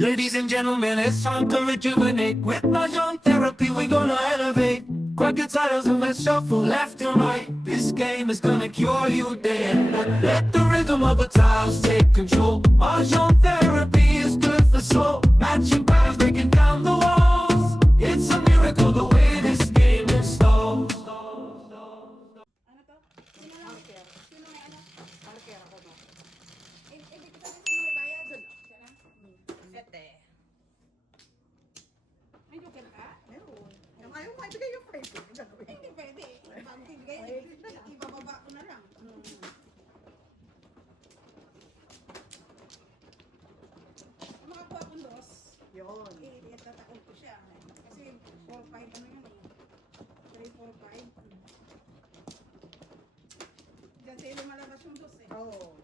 Ladies and gentlemen, it's time to rejuvenate. With Mahjong therapy, we're gonna elevate. Grab your titles and let's shuffle left and right. This game is gonna cure you day and night. Let the rhythm of the tiles take control. Mahjong therapy is good for soul. Matching patterns, breaking down the walls. It's a miracle the way this game installs. Ano to? Sino lang? Sino may ano? Parker ako no. Ibig ko sabihin sino may bayad? Siya lang? Sete. May joker ka? Meron. Yung ayaw ko, ibigay yung price. Hindi pwede. Pag bigay, ibababa ko na lang. Ang mga kuha dos, Yun. itataon ko siya. Kasi 4-5 ano yun eh. 3-4-5. Diyan sa'yo lumalabas yung dos eh. Oo.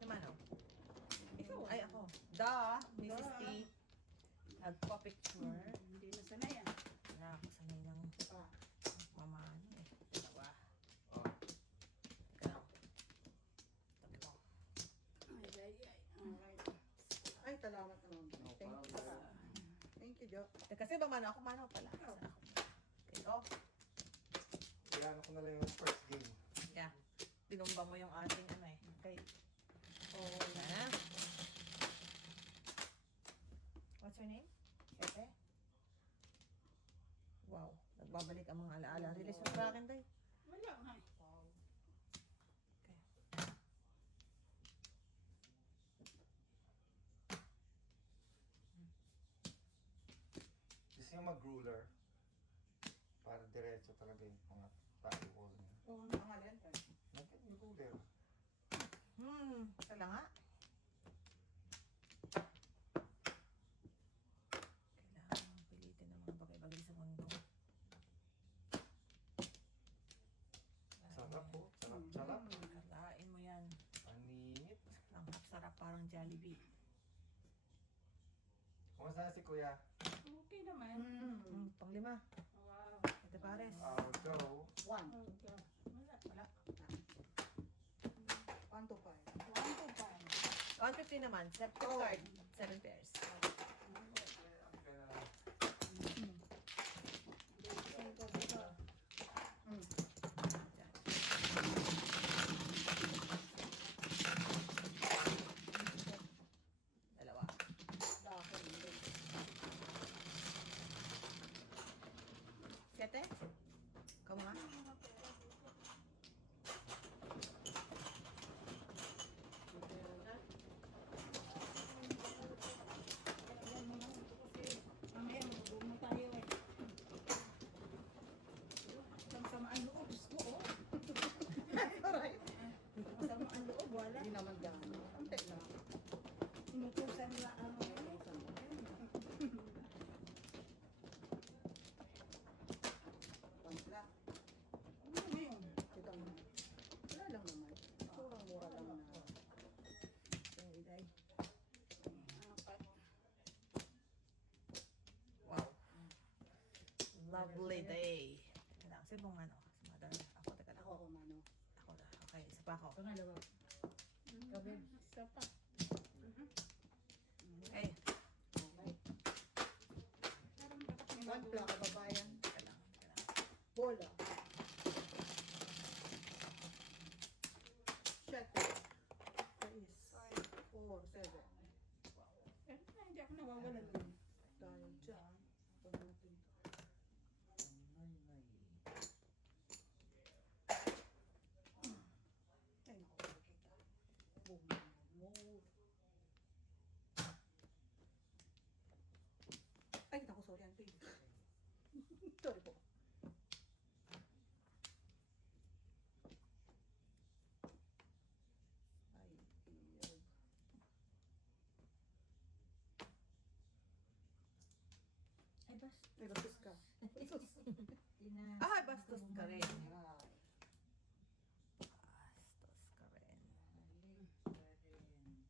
Naman o. Ikaw. Ay, ako. Da, Mrs. Da. T. Nagpa-picture. Hindi na sanay ah. Nakakasanay ng mama ano eh. Dalawa. Oh. Ikaw. Tatlo. Ay. Alright. Ay, salamat naman. Thank you. Thank you, Jo. Eh, kasi ba mano ako? Mano pala. Isa ako. Okay, oh. Iyan ko na lang yung first game. Yeah. Tinumba mo yung ating ano eh. Okay. Oh, na. What's your name? Sete? Wow. Nagbabalik ang mga alaala. Release mo sa akin, Day. Wala nga. Gusto yung mag-ruler. Para diretso talaga yung mga table niya. Oo, mga lenta. Yung ruler. Kala nga. Kailangan pilitin ng mga bagay-bagay sa mundo. Sarap po. Sarap. Kalain mo yan. Panit. Ang sarap parang Jollibee. Kumusta na si Kuya? Okay naman. Panglima. Wow. Ate Pares. I'll go. One. Okay. Wala. 1 to 5. 1 to 5. 150 naman. Set Oh. card. 7 pairs. Dalawa. Sete? Ikaw nga. Mamaya magugulo na tayo eh. Sama ang loob. Diyos ko oh. Alright. Sama ang loob. Wala. Hindi naman gano'n. Konti lang. Inutusan nila ano eh. Pansla. Ano ngayon? Kita mo. Wala lang naman. Sobrang mura lang na. Day. Apat. Wow. Lovely day. Teka lang. Sino bang ano? Si Mother. Ako, teka lang. Ako mano. Ako na. Okay, isa pa ako. Pangalawa. Gabi. Isa pa. Okay. Okay. One plaka babayan. Teka lang. Teka lang. Bola. Siyete. 6. 4. 7. Eh, hindi ako nawawalan dun. Dahil dyan. Pag natin. Ay, naku, kita. Boom. More. Ay, naku, sorry. Ang baby. Sorry po. Ay, iyog. Ay, bas. Ay, bastos ka. Ah, bastos ka rin. Ay. Bastos ka rin.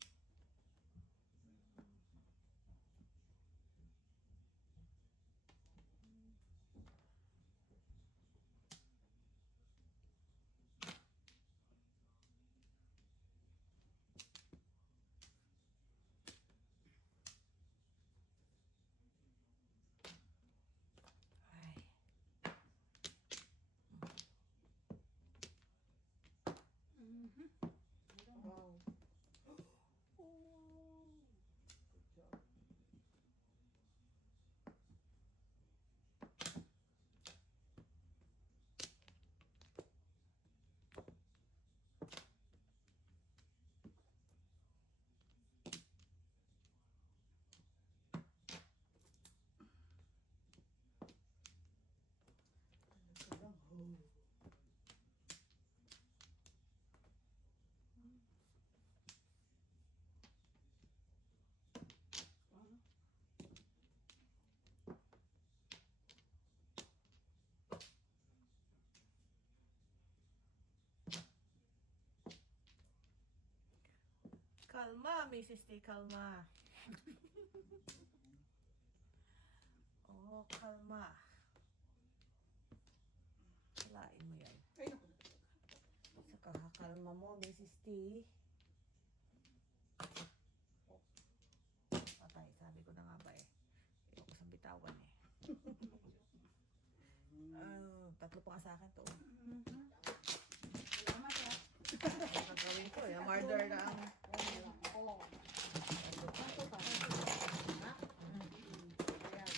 Kalma, Mrs. T. Kalma. Oh, kalma. Kalain mo yan. Ay, naku. Sa kakakalma mo, Mrs. T. Oh. Patay, sabi ko na nga ba eh. Ayoko sa bitawan eh. Tatlo pa nga sa akin to. Salamat ha. Ang gagawin ko eh. Murder na ang... Oo. Ito pa. Ha? Ayan. Ayan.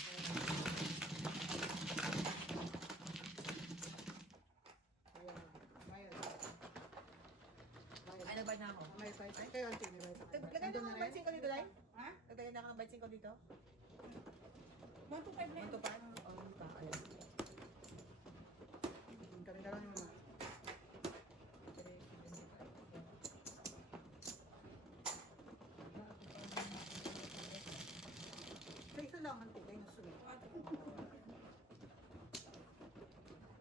Mayroon. Ay, nagbayad na ako. May fight. Ay, kayo ang tinira. Lagay na ako ng bite ko dito, Day. Ha? Lagay na ako ng bite ko dito. 125 na 1 yun. to 5? Oh, ito. Ayan. Kami lang yung mga. Kaya isa lang ang tigay na sulit.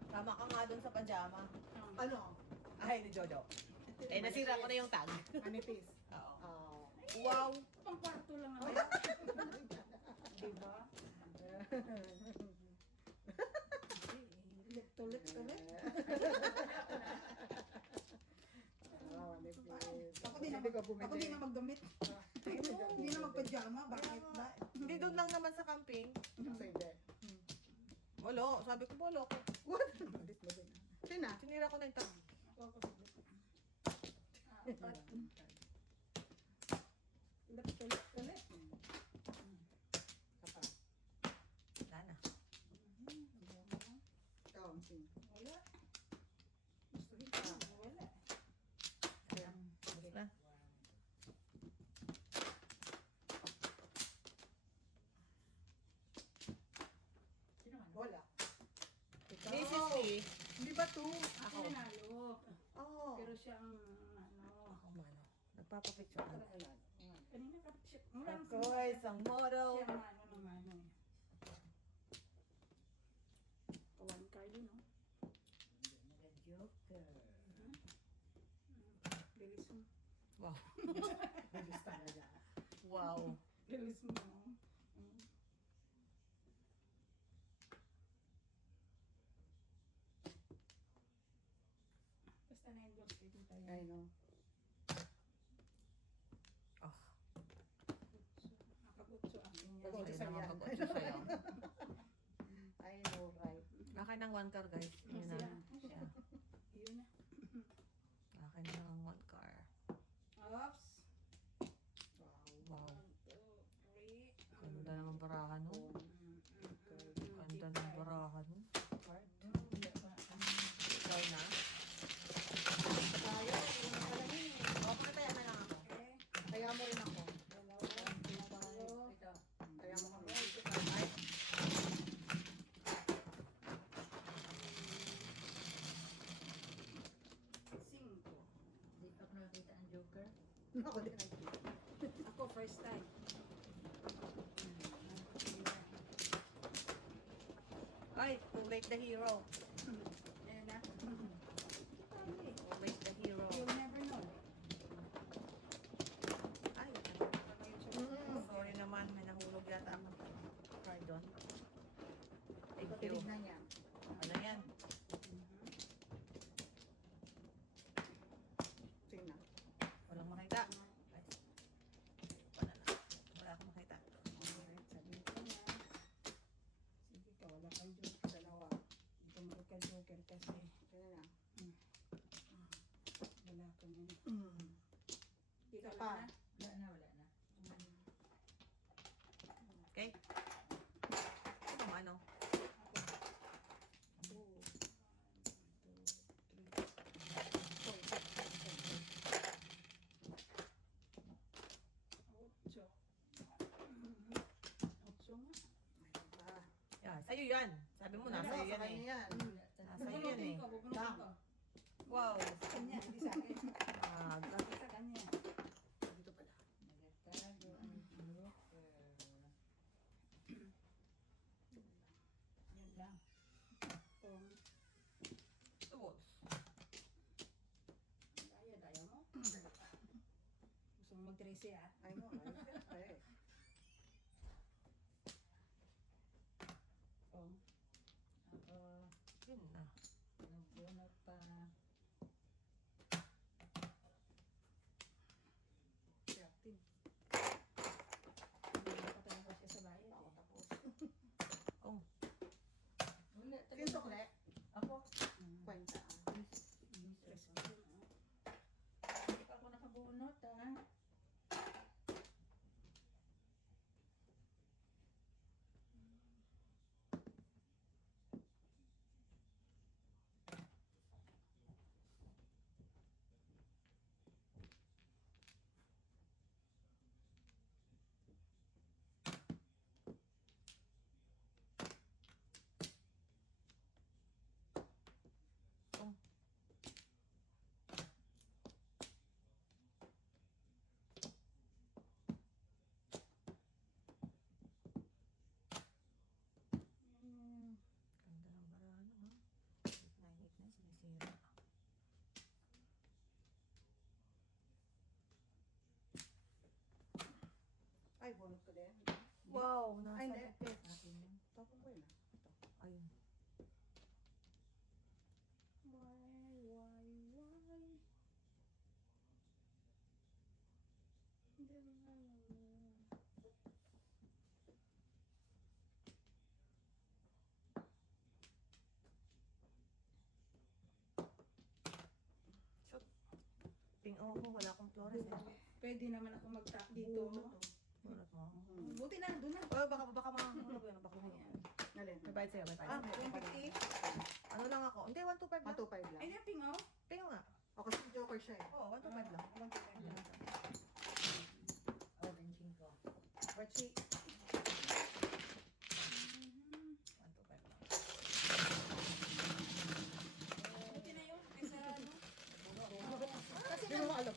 Tama ka nga dun sa pajama. Ano? Ay, ni Jojo. Eh, nasira ko na yung tag. Manipis. Oo. Oo. Wow! Pang kwarto lang naman. Diba? Tulit. Oo, manipis. Ako din Hindi ka Ako bumili. din na magdamit. Hindi na magpajama. Bakit ba? Hindi doon lang naman sa camping. Kasi hindi. Walo, sabi ko walo ko. What? Alis mo din. Sina? Sinira ko na yung tag. Tulit. Kapa. Wala na. Ikaw, ang sino? Wala. Gusto kita. Wala. Na. Wala. Ikaw. Mrs. T. Hindi ba to? Ako nanalo. Oo. Pero siya ang ano. Ako mano. Nagpapapicture ako. Kanina ka siya. Wala nang Ako ay isang model. siya ang ano ng ano. Kawan kayo no. Bilis mo. Wow. Bilis talaga. Wow. Bilis mo. Basta na-endorse kayo tayo. I know. Oh. Nakabutso akin yan. Pagod Hindi sa naman yan. pag-utso sa'yo. I know, right? Akin ng 1 car, guys. Yun na. Siya. Yun na. Akin ng 1 car. Oops. Wow. Wow. 1, 2, 3. Ganda ng barahan, no? Ganda ng barahan, no? Card. Ikaw na. Ayaw, yung nakalagay. O, pakitaya na lang ako. Okay. Kaya mo rin ako. Dalawa. Kaya mo kami. Cinco. Hindi pa ko nakita ang Joker. Ako din ang Ako, first time. Ay, too late the hero. Ayan na. Too late the hero. You'll never know. Ay, sorry naman. May nahulog yata ako. Card doon. Thank you. Tinignan niya. Ano yan? Sina? Walang makita. Ay, wala na. Wala akong makita. Sabi ko niya. Sige ka, wala kang joker. Dalawa. Hindi ka joker kasi Sino na? wala kang ano. Isa Ikaw pa. lang na. Wala na. Okay? Ito ano? Ocho. Ocho nga. Mayroon pa. Yan, sa'yo yan. Sabi mo, nasa iyo yan Sa kanya eh. yan. Nasa iyo yan eh. Bubunutin ko. Wow. Sa kanya, hindi sa akin. Ah, Sa kanya. Dito pala. Nagtago ang Joker. Yan lang. Kung tools. ayaw mo. Gusto mo mag-3 easy ah. I know, right? Siyempre. Oh. Ako, Yun na. nagbunot pa. Captain. Nakatayo pa siya sa bayad Ako eh. tapos. Oh, Wala Yung sukle? Ako, Kwenta. miss ako. Hindi pa ako nakabunot ah. ganda ng barano, ha? 989, sinisira. Ay, bunot ko din. Wow, nasa Ay, hindi. lupit. Akin yun. Tapos ko yun ah. Ito. Ayun. Why? Shoot. Ping ako, wala akong flores eh. Pwede naman ako mag-tap dito. Bunot mo. Buti na, doon na. Oh, baka mahulog yun. Baka mahulog. Alin? May bayad sa'yo, may bayad. Ah, 150? Ano lang ako? Hindi, 125 lang. 125 lang. Ay, naping oh. Pingo nga. O, kasi joker siya eh. Oo, 125 lang. 125 lang. Orange ko. Worksheet. 125 lang. Buti na yun. Kaysa ano. Kasi Hindi mo alam.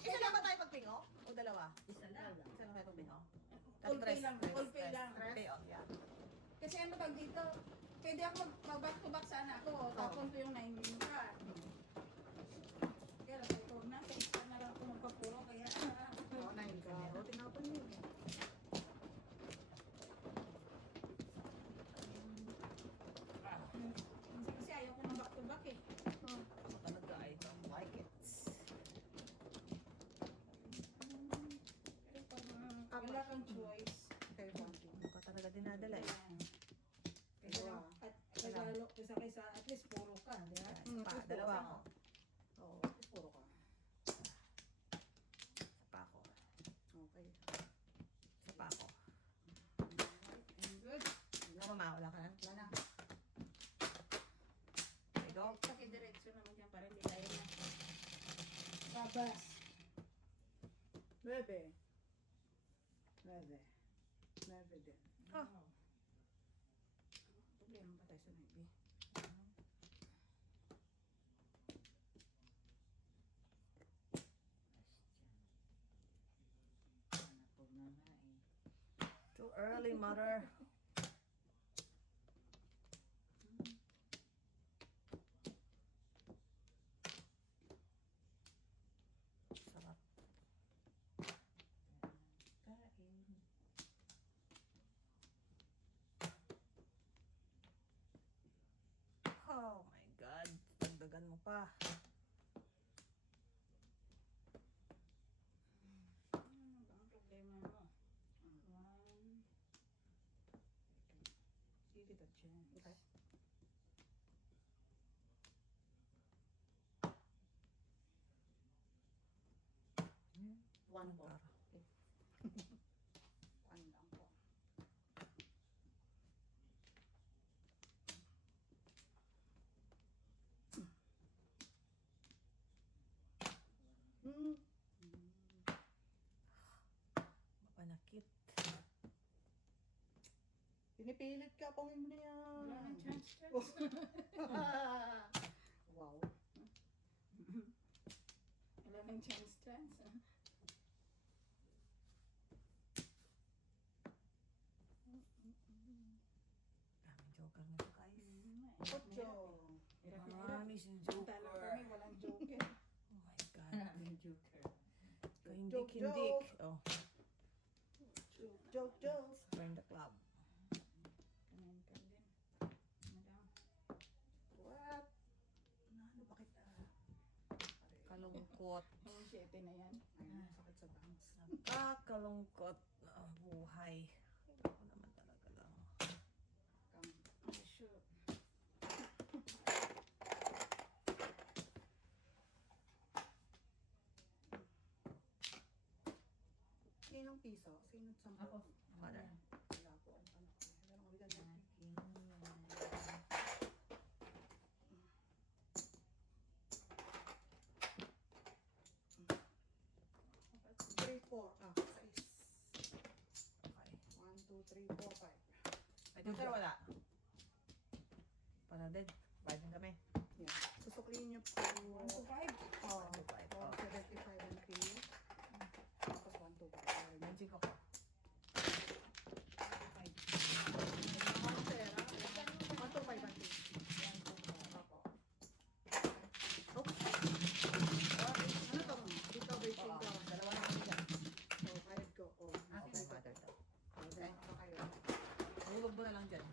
isa lang ba tayo pagpingo? O dalawa? Isa lang. Isa lang tayo pagpingo? Full pay lang, full pay lang. Pay off, yeah. Kasi ano pag dito, pwede ako mag-back to back sana ako. Tapon ko yung 9 minutes ka. Kaya lang, ito na. Sa isa na lang ako magpapuro. Kaya, Oo, 9 ka. O, tinapon yun. minsan kasi ayaw ko ng back to back eh. Ako talaga, I don't like it. Pero pag wala kang choice. Okay, 1, Ano ka talaga dinadala eh. Kaysa lang, at regalo, kaysa at least puro ka, di ba? Isa pa, dalawa ako. Oo, puro ka. Isa pa ako. Okay. Isa pa ako. Good. Ano ma, wala ka na? Wala na. There you go. Pakidiretso naman yan para hindi tayo na. Babas. 9. 9. 9 din. Ah. Problema pa tayo sa 9. Anak ko na nga eh. Too early, mother. Sarap. Kain. Oh my God. Dagdagan mo pa. Ano ba ang problema mo? One. Give it a chance. Okay. One po. Para. One lang po. Hmm. Mapanakit. Pinipilit ka, pangin mo na yan. Wala nang chance. Wow. Wala nang chance. Daming joker nito, guys. Ocho. Marami si Tala kami, joker. walang joker. Oh my God. Maraming joker. Kaya hindi Joke, Dick and Dick. Oh, Joke, joke. burn the club. Kanin ka din. Madam. What? Ano, bakit Kalungkot. Yung 7 na yan. Ay, sakit sa bangs. Nakakalungkot na buhay. Ako naman talaga lang. Oh, sure. Ilang piso? Sino sa Ako. Mother. Wala po. Ano? Meron kami ganyan. Three, four. Sais. Okay. 1, 2, 3, 4, 5. Ay, dito wala. Para din. Bayad din kami. Yan. Susukliin niyo po. 1 to 5. Oh, 1 to 5. Oh. 475 ang fee. Tapos 1, 2, 5. Nancy ko ko. 1, 2, 5 ang fee. Opo. Ano to? Dito, waiting ko. Dalawa na kami dyan. So, bayad ko. Oh. Okay, mother to. Okay. Ako kayo. Hulog mo na lang dyan.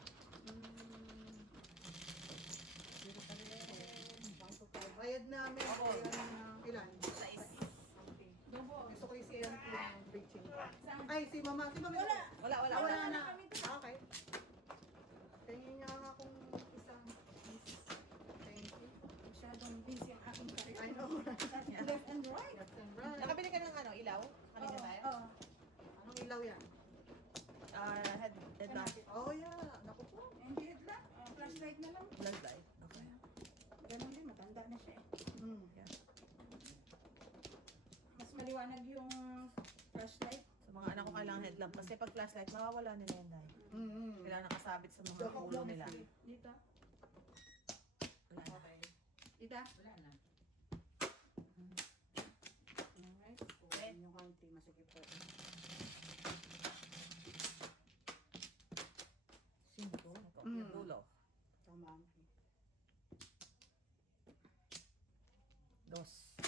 Bayad namin. Ako. Ilan? Sais. Dobo. Gusto ko yung si Auntie yung preaching. Ay, si Mama. Si Mama. Wala, wala, Wala wala. na. Okay. Tingin niya akong isang piece. Thank you. Masyadong busy ang aking career. I know. Left and right. Left and right. Nakabili ka ng ano, ilaw? Kanina Oo, tayo? oo. Anong ilaw yan? Headlamp. Oh, yeah. Naku po. Hindi lang. Flashlight na lang. Flashlight. Okay. Ganun din, matanda na siya eh. Mm. Mas maliwanag yung flashlight. Sa mga anak ko kailangan headlamp. Kasi pag flashlight, mawawala nila yan dahil. Mm-hmm. Kailangan nakasabit sa mga ulo nila. Dito. Wala na. Okay. Dito. Wala na. Alright. Okay. Yung auntie, masikip po. 5. Ito. Mm. Yung dulo. Tama, auntie. 2.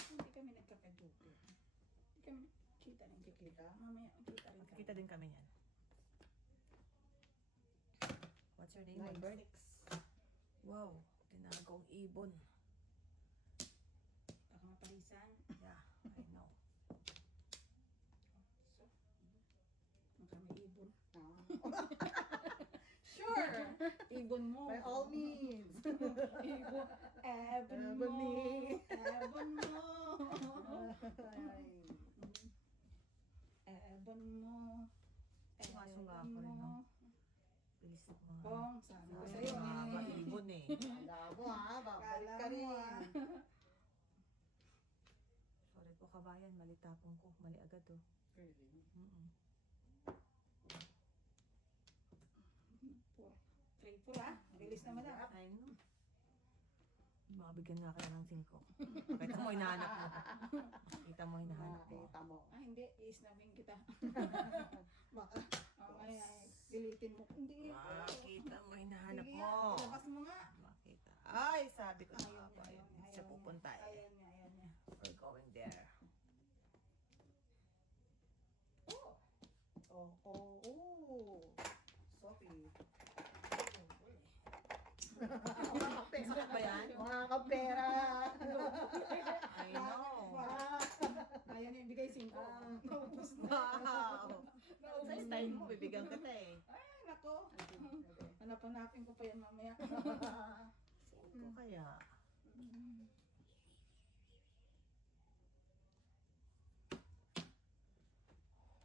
Hindi kami nagkakadupi. Hindi kami kita rin kikita. Mamaya kita rin kami. Kita din kami yan. What's your name? 9, Bird? 6. Wow. Tinagong ibon. Baka mapalisan. Yeah, I know. So, baka may ibon. Sure. Ibon mo. By all means. Ibon. Ebon mo. Ebony. Ebon mo. Ay. Ebon mo. Sumasunga Ebon ako rin, mo. no? Bilis na mga. Pong, sabi ko sa'yo Mga eh. ibon eh. Kala mo ha, babalik ka rin. Sorry po kabayan, mali tapong ko. Mali agad oh. Really? Mm-mm. 3-4 ah. Release naman ah. I know. Makabigyan nga kaya ng 5. Kita mo, hinahanap mo. Kita mo, hinahanap mo. Nakita mo. Ah, hindi. Iisnamin kita. Baka. Mamaya, dilitin mo. Hindi. Makita mo, hinahanap Sige, mo. ilabas mo nga. Makita. Ay, sabi ko Ayaw na niya, ba ayaw yun. niya, Siya ayaw pupunta niya. eh. Ayaw niya, ayaw niya. We're going there. Oh, Oh, oh, oh. Sophie. Sakit ba yan? Mga kapera. I know. ayaw niya ibigay 5. Naubos na. Wow. Naubos Sa na. style mo, bibigyan kita eh. Ay, nako. Hanap-hanapin ko pa yan mamaya. 5 kaya.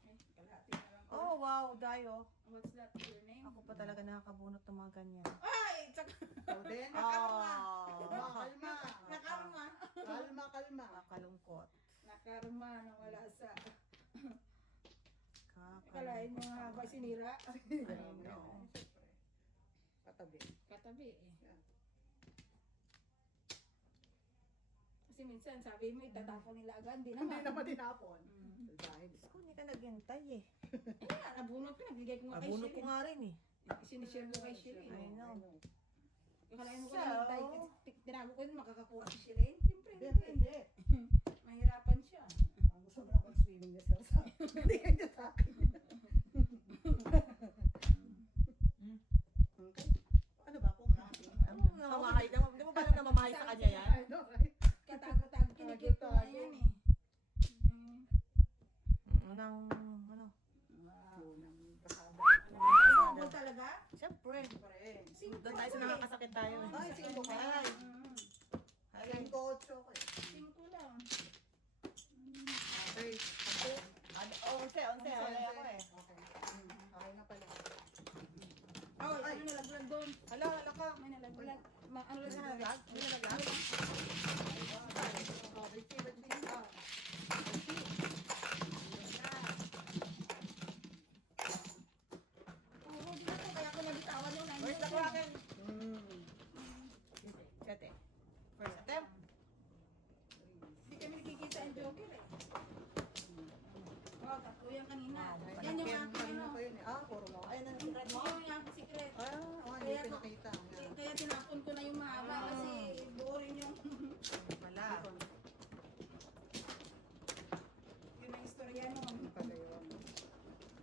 Eh, kalahati na lang. Oh, wow, Dayo. What's that? Your name? Ako pa talaga nakakabunot ng mga ganyan. Ay! Tsaka, So then, Oh, kalma. nakarma. Kalma, kalma. Nakakalungkot. Nakarma na wala sa... Kakalungkot. Kalahin mo nga ba sinira? I know. Katabi. Katabi eh. Kasi minsan sabi mo itatapon nila agad, hindi Hindi naman. naman tinapon. Mm. Dahil. Ako, hindi ka naghintay eh. Eh, nabunot ko, nagbigay ko nga kay Nabunot ko Shirley. nga rin eh. Sinishare ko kay Shirley. I know. Kalahin mo ko So, na hintay, tinago ko yun, makakakuha si Shirley. Siyempre, Hindi, hindi. hindi. Mahirapan siya. Ang gusto mo na mag-swimming na si Hindi niya sa akin. Okay. Ano ba kung natin? Namamahay. Di mo ba na namamahay sa kanya yan? I know, right? Katago-tago, kinikip ko nga yan eh. Unang, ano? Wow, nang kasama. Single talaga? Siyempre. Pare. Doon tayo sa nakakasakit tayo. Ay, 5 ka. Ay. Ay, 5-8 ko eh. Cinco lang. Okay. Onse. Wala ako eh. Okay. Okay na pala. Oh, ano nalaglag doon? Hala ka. May nalaglag. Ano Ano lang na naglag? Ano na naglag? Okay, receive. Oo, di ba to? Kaya ako nabitawan yun. Where's the kraken? Mm. Kete. First attempt. Hindi kami nakikita yung joker eh. Oh, tatlo yan kanina. Yan yung aking Kanina ano. pa yun eh. Ah, puro mo. Ayun ang secret mo. Yung aking secret. Hindi Kaya ko ko- nakita. Kaya tinapon ko na yung mahaba kasi buo rin yung Wala. yun ang istorya nun. Ano pala yun?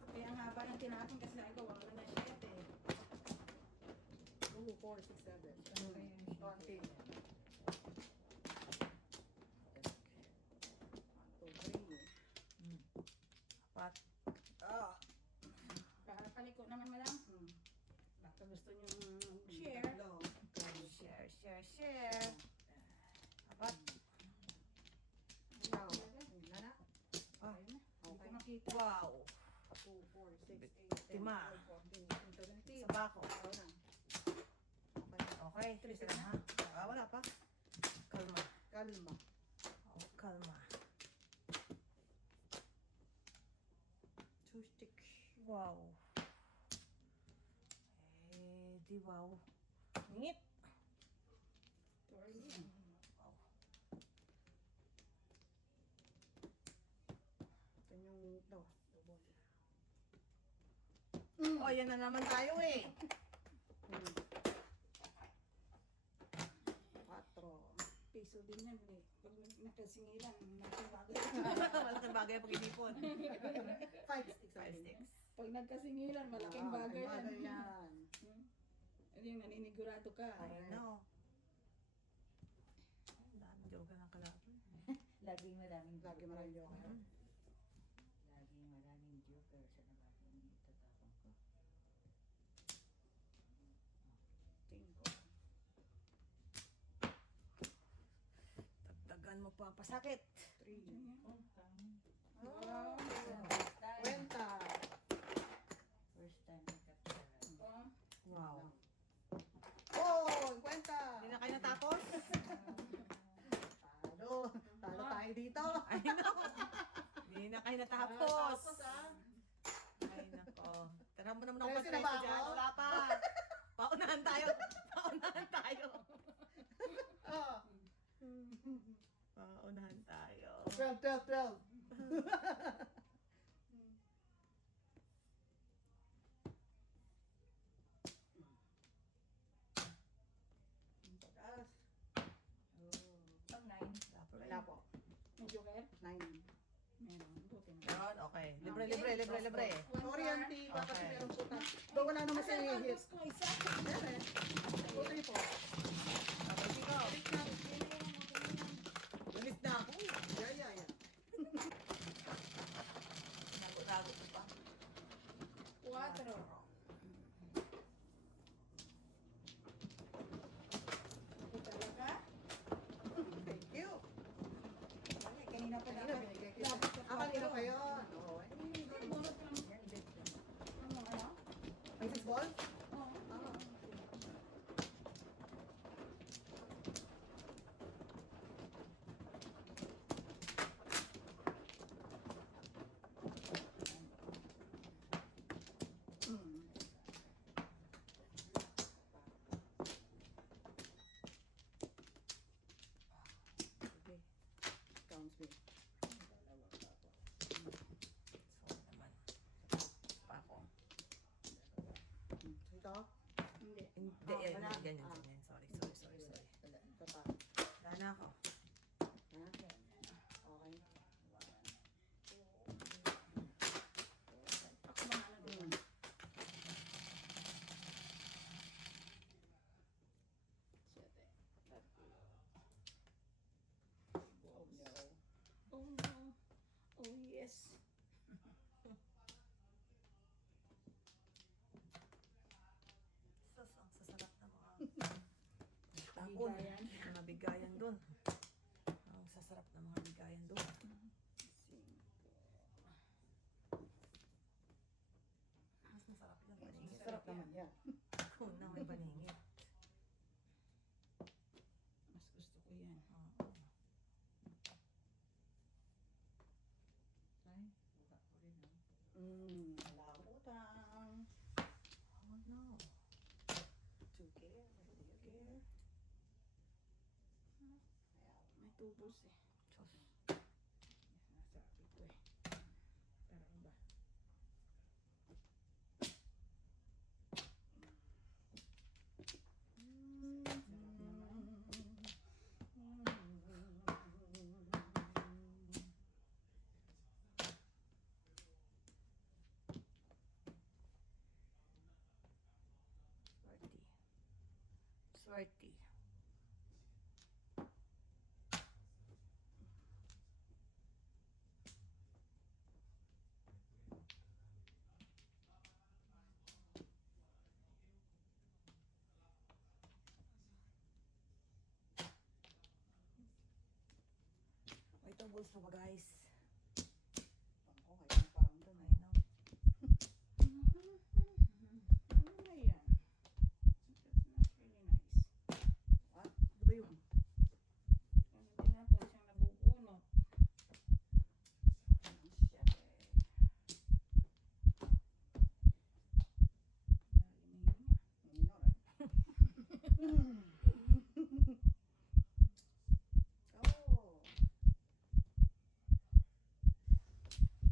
Kaya ang haba ng tinapon kasi sabi ko, wala na shit eh. 2, 4, 6, 7. Okay. 1, 2, 3. Pat. Para paliko naman madam. Baka gusto nyo share. Share. Apat. Now, wala na. Ah. Hindi ko Okay. makita. Wow. 2, 4, 6, 8, 10, Lima. 12, 14, 15, 17. Sa bako. Ako na. Okay. Tristan ha. Wala pa. Kalma. Kalma. Oh, kalma. 2 stick. Wow. Di wow. Ngit. Ito yung ito. Oh, yan na naman tayo eh. 4. Piso din yan eh. Pag nakasingilan, nakabago. Malaking bagay pag inipon. 5 sticks. 5 sticks. Pag nagkasingilan, malaking bagay yan. yan. Ano yung naninigurado ka. I know. Ang dami joke ng kalaban. Laging maraming Lagi maraming joker. Laging maraming joker sa nababang tatapang ko. Cinco. Dagdagan mo pa ang pasakit. 3. Wow. First time. Kwenta. First time nakapira. Oh, Wow. Oh, kwenta. Hindi na kayo natapos? Talo tayo dito. I know. Hindi na kayo natapos. ah. Ay, nako. Tara mo naman ako Ayun, pa sino ba ako? dyan. Wala pa. Paunahan tayo. Paunahan tayo. Oh. Paunahan tayo. 12. Taas. Pang 9. Wala po. May joker? 9. Meron. Buti na. Meron? Okay. Libre. Sorry, auntie. Baka kasi Okay. meron po tayo. Doon wala naman sa Asan ang hihit. gusto ko isa? Meron. 2, 3 po. Tapos ikaw. Lumis na ako. Yeah. Nago ko pa. 4. Ito talaga? Thank you. Kanina pa Kanina dapat. binigay kita. Dapat sa Kanina kwarto. pa yun. Oo. Bunot lang. Ano? May 6 ball? Oo. Ah. Counts me. So naman. Pa ako. 3, Yes. Sus, ang sasarap na mga tapon. Bigayan. Mga bigayan doon. Ang sasarap na mga bigayan doon. Mas masarap yun, paningit. Sarap naman yan. Kung na may paningit. Mas gusto ko yan. Oo. Ay, buka ko rin ah. Wala akong utang. Oh no. To care, do you care? May tubos eh. Diyos. Nasabi ko eh. Parang ba? Sarap naman. Swerte. Swerte. May tubos na ba guys? Okay, parang doon I eh. know. Ano na yan? That's not really nice. Ano ba yun? Ano din na po siyang nabubunot. Shit eh. Dali na yun. You know, right? Oh.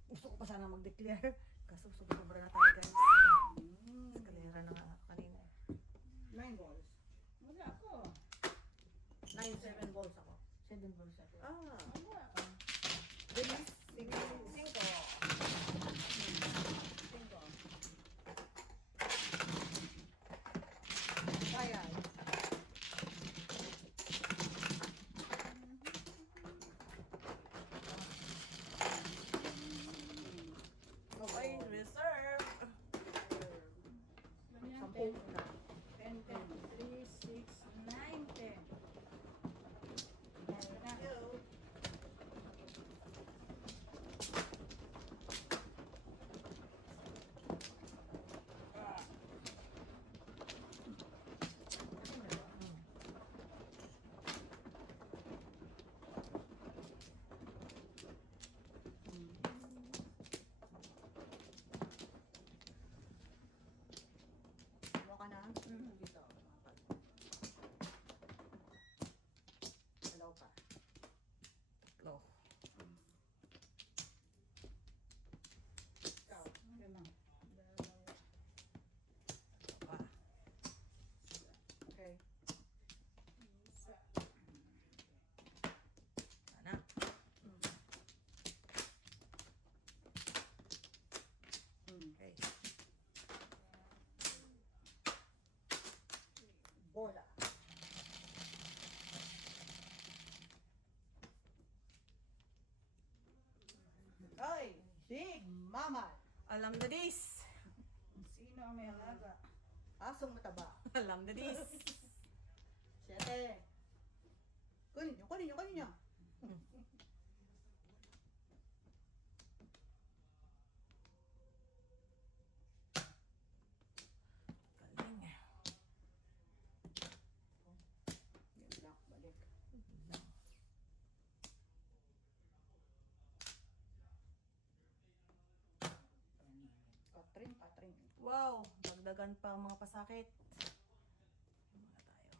Gusto ko pa sana mag-declare. Kaso sobra na tayo guys. Eskalera na nga kanina. 9 balls. Wala ako. 9-7 balls ako. 7 balls ako. Ah, Wala ako. Bilis. 5. Kaya. Okay, reserve. Ganyan, 10. 10, 10, 3, 6, 9, 10. Meron na. Ano ka na? Dito. Dalaw pa. Tatlo. Ikaw. Yun lang. Pa. Okay. Isa. Sana. Okay. Bola. Ay, big mama. Alam na this. Sino ang may alaga? Asong mataba. Alam na this. 7. Kunin nyo, kunin nyo, kunin nyo. Galing. Yan lang, balik. Patring, patring. Wow, dagdagan pa ang mga pasakit. Muna tayo.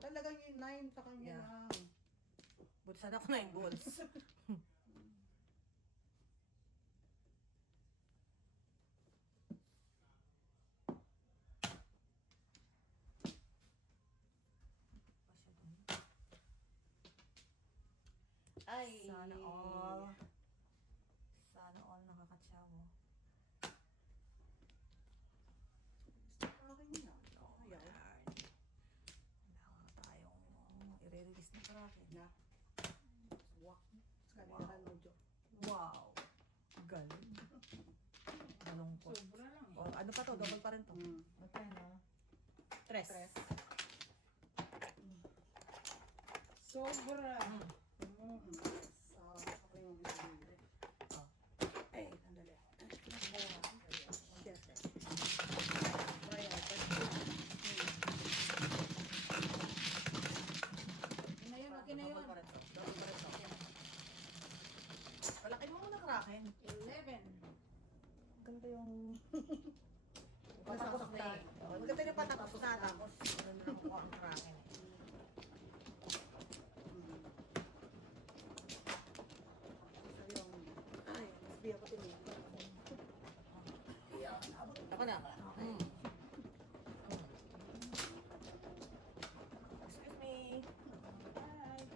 Talagang yung 9 sa kanya Yeah. lang. Buti sana ako 9 balls. Ay. Sana all. Sana all nakakatsawa. Gusto ko akin yun ah. No, Ayaw. yarn. Wala nga tayong i-ready manipis na Kraken. Na. Wak. Skaliran mo, Jo. Wow. Galing. Malungkot. Sobra lang eh. Oh, ano pa to? Double pa rin to. Magkano? Tres. Sobra. Ako yung bibili. Ay, sandali. Siyete. Okay na yun, okay na yun. Double pa rin to. Double pa rin to. Palaki mo muna Kraken. 11. Ganda yung... Patapos na eh. Maganda yung patapos na. Tapos, ano na nakuha ang Kraken eh. Isa yung... Ay, mas biya ko tinigil. Ako na. Okay. Excuse me. Bye.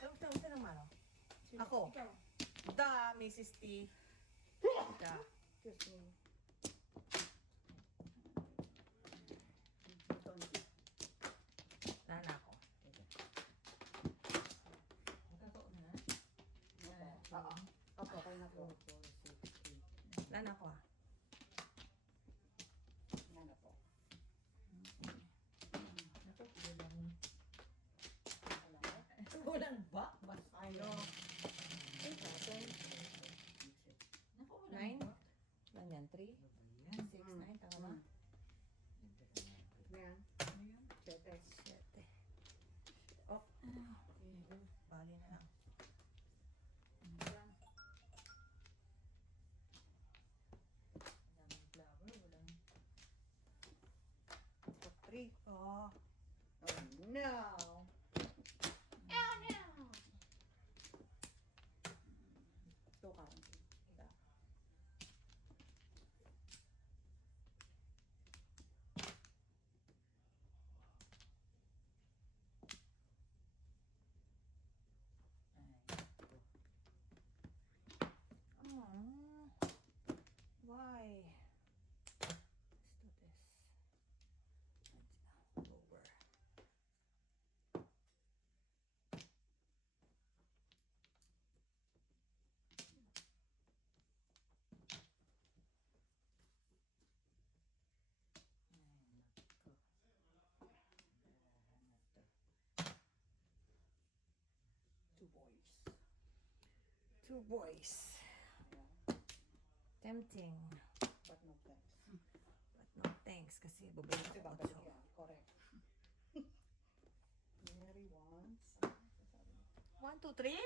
Ano gusto ng mano? Ako. Ikaw. Da, Mrs. T. Da. Excuse me. Nana ako. Totoo na? Oo. Opo, kayo na po. 4, 6, 8. Nana ako ah. Yan na po. Naku, kulang. Alam mo? Kulang ba? Bas. Ayo. Ay, tatay. Naku, kulang Nine? ba? Ano yan? 3? Yan. 6, 9? Tama ba? Yan. Ano yan? Siyete. 7. Oh. Bali na lang. Daming flower, walang... 3. Oh. Oh, no! Two counting. Ay, Oh. Why? Let's do this. Lower. naku. Two boys. 2 boys. Tempting. But no thanks. But no thanks kasi babalik Kasi ako. babalik So, yan. Correct. Mary wants. 1, 2, 3?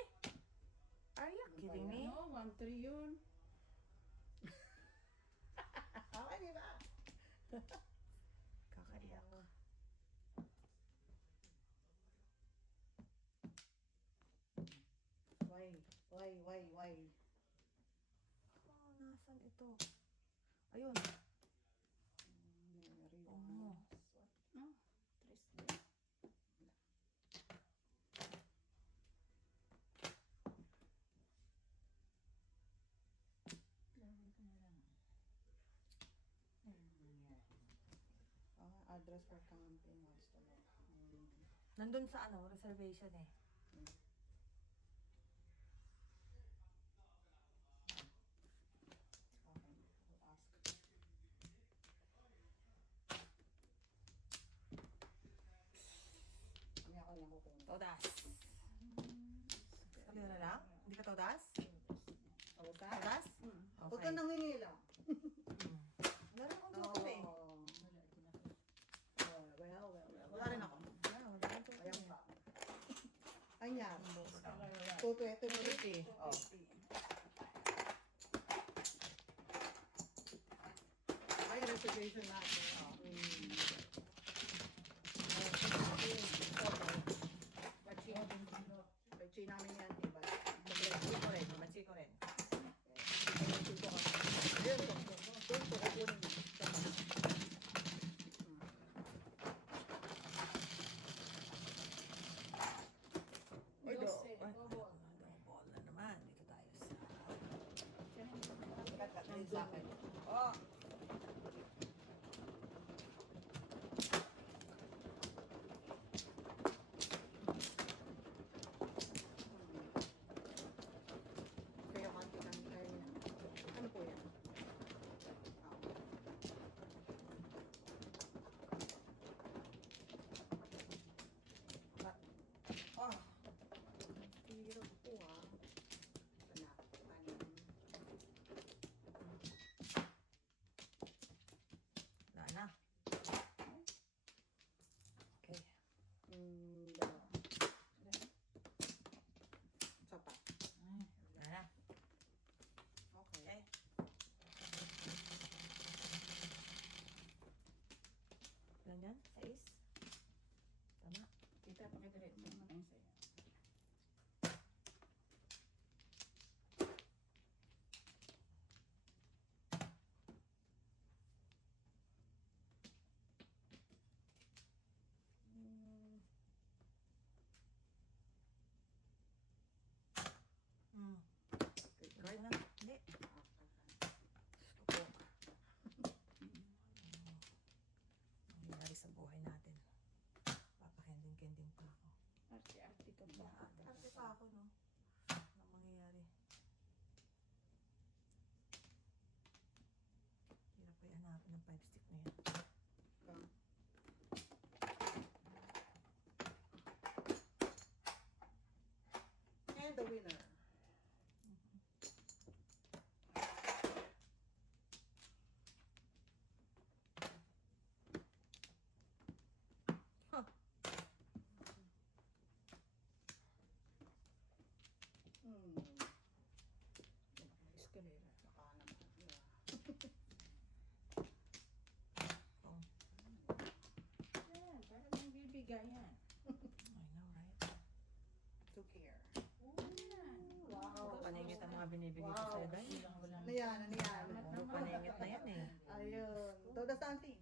Are you kidding me? Ano, 1-3 yun. Okay, di ba? Kakaiyak. Why? Oh, nasan ito? Ayun. Mary Oh. wants. No, 3. Flower ka na lang. Ano nangyari? Address for camping wants to know. Nandun sa ano, reservation eh. Okay, I'll ask. Kami ako lang kukunin. Todas. Sabi na lang? Hindi ka todas? Tawag ka? Todas? Huwag ka nang hingila. Wala rin akong joke eh. Wala din ako. Well. Wala rin ako. Wala rin joke Ayan eh. pa. Anyar. Tuto, ito na rin. 50. Oh. Ay, reservation natin. Bachi namin yan. Iba. Bachi ko rin. Bachi ko rin. Ay, do. Double. Double. sa akin. Oh! Kaya konti lang tayo na. Ano po yan? Oh! Hirap po ha. Anak, kanin. Wala na. Okay. Dalawa. Sapat. Wala na. Okay. Okay. Ilan yan? 6? Tama. Kita pakidiretso mo tayo sa'yo. Hmm. Good Wala card. na. Hindi. Diyos ko po. Ang nangyari sa buhay natin. Papakending-kending pa ako. Arte-arte ka ba? Arte pa ako, no? Anong mangyayari? Hirap pa hanapin ng 5 stick na yan. And the winner. Hmm. Escalera. Baka naman. Yeah. Oh, Yan, parang may bibigayan. I know, right? Took care. Yan. Wow. Paningit ang mga binibigay ko sa'yo, Day. Ano yan? Ano yan? Puro paningit na yan, eh. Ayun. Todas auntie.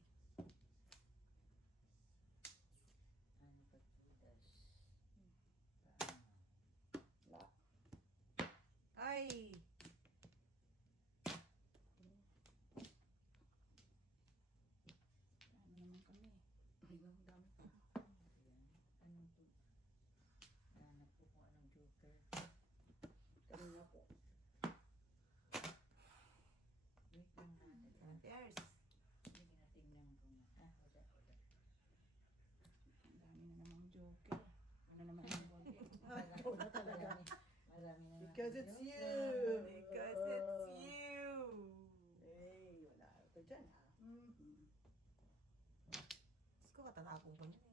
Ano ka tudas? La. Ay! Ano naman kami? Ayun, dami pa. Ayan. Ano to? Hanap ko kung anong joker. Kanina po. Wait lang natin. 7 pairs. Hindi tinatingnan ko na. Ah, wala. Ang dami na namang joker. Ano naman ang body? Ikaw na talaga. Marami na Because it's you. Because it's you! Hey, wala ko dyan ha. Diyos ko, katatapong ko niyan, eh.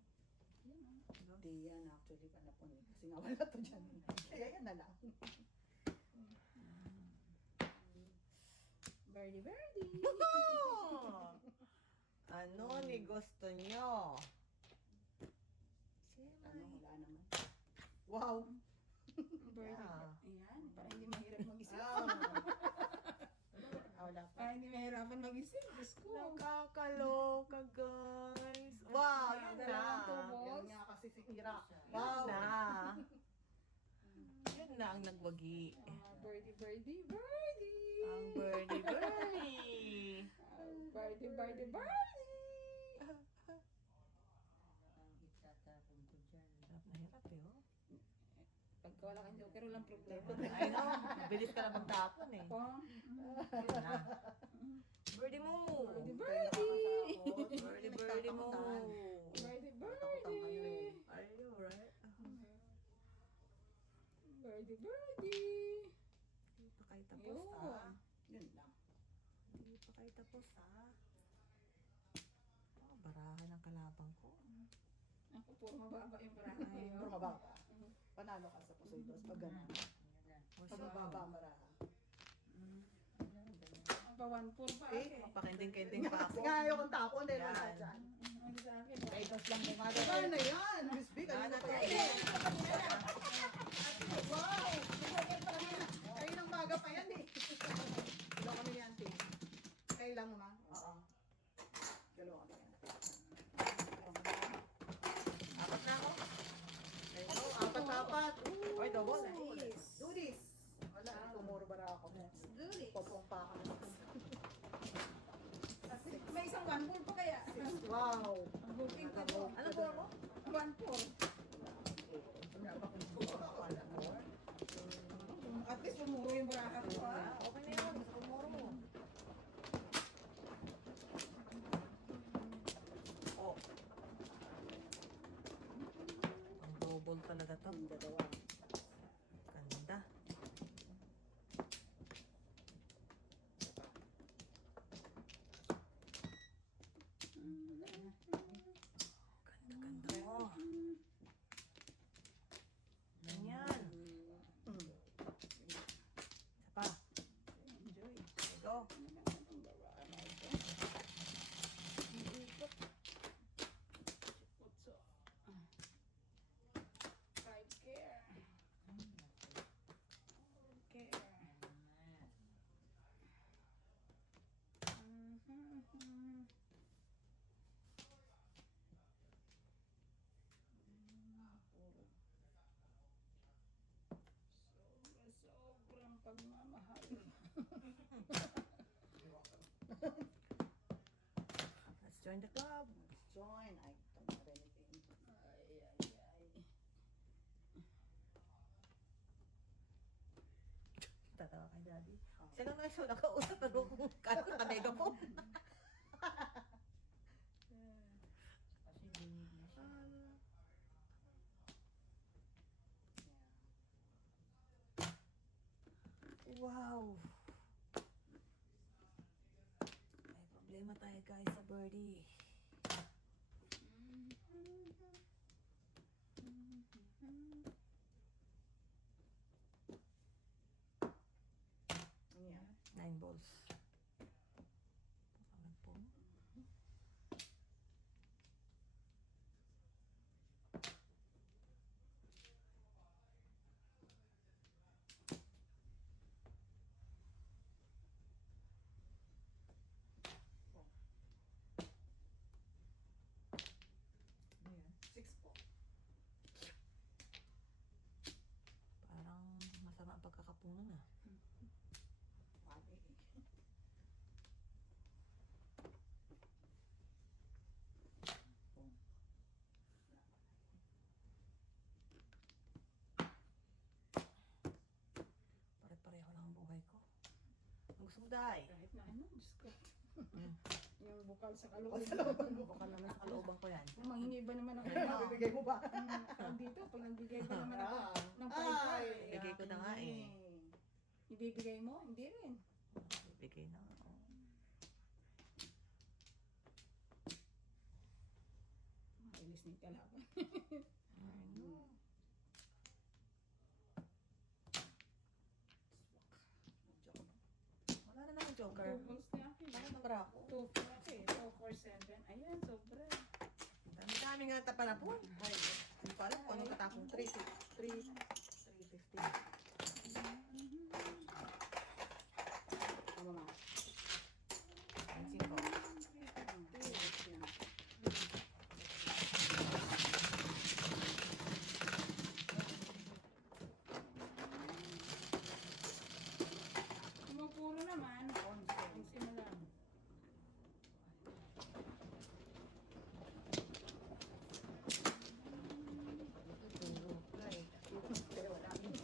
Hindi yan actually panapon eh. Kasi nga wala to dyan. Kaya yan na lang. Birdie, birdie! Ano ni gusto nyo? Ano, wala naman. Wow! Birdie. Yeah. Ayan, para hindi mahirap mag-isip. Wala pa. Para hindi mahirapan mag-isip. Diyos ko. Nakakaloka, guys. Wow, yun na. Dalawang tubo. Yan nga kasi si Kira. Yun Wow! na. Yun na ang nagwagi. Birdie, birdie, birdie! Ang birdie. Birdie, birdie, birdie! ang itatapon ko dyan. Hirap na hirap, eh, oh. Pagka wala kang joker, walang problema. I know, mabilis ka na magtapon, eh. Pong. Yun na. Birdie mo. Birdie, Birdie! Birdie, birdie mo. Birdie, Takutang kayo birdie! eh. Are you right? Birdie, birdie! Hindi pa kayo tapos, ah. Yun lang. Hindi pa kayo tapos, ah. Oh, barahan ang kalabang ko. Ako, puro mababa yung barahan ko yun. Puro mababa. Panalo ka sa Pusoy Dos. Pag gano'n. Ano na? Pag mababa ang baraha. Ang pa 1-4 pa Eh, ako. Pakending-kending pa Kasi ako. nga ayaw kong tapon dahil wala Yan. dyan. Ang sa akin. Kaitos lang bumaga. Ano na yan? Miss Big, ano Ano na to? yan? Wow! Kayo ng maga pa yan eh. Dalawa kami ni Auntie. Kayo lang ma? Oo. Dalawa kami yan. Apat na ako. Oh, apat-apat. Oy, double. Do this. Wala, tumuro bara ako. Let's do this. Popong pa ako. One four pa kaya? Wow. Ang booking ko to. Ano ba mo? One four. At least umuro yung bracket ko ha. Okay na yun. Sa kumuro mo. Oh. Ang double talaga to. Dalawa. Ganda. Ganda, ganda mo. Ganyan. Isa pa. Enjoy. There you go. Five care. Care. Sobrang pagmamahal. Let's join the club. Join. Ay, ito na anything. Ay, ay, ay. Tatawa kay daddy. Sila nga siya nakausap pero kung kano ka mega po. Kasi dinig na siya. Wow. May problema tayo guys sa birdie. Ano yan? 9 balls. Pangat po. Ano yan? 6 po. Parang masama ang pagkakapunan ah. Pwede. Pare-pareho lang ang buhay ko. Ang gusto mo dahi? Kahit na ano, Diyos ko. Mm. Yung bukal sa kalooban. Baka naman sa kalooban ko yan. Manghingi ba naman ako? Mabibigay mo ba? Tawag dito, pag nagbigay ba naman ako Ah. ng 5 Ay, Bigay ko na nga eh. ibibigay mo? Hindi rin. Bigay na nga. Oh. Mailis na yung kalaban. I know. Wala na naman joker. Doubles na akin. Bakit nabara ako? 2, 4 kasi. 2, 4, 7. Ayan, sobra. Dami nga tapanapon. Ay, hindi ko alam kung anong tatapong. 350. Ano na? Pansin ko. Pumupuro naman. 11 na lang.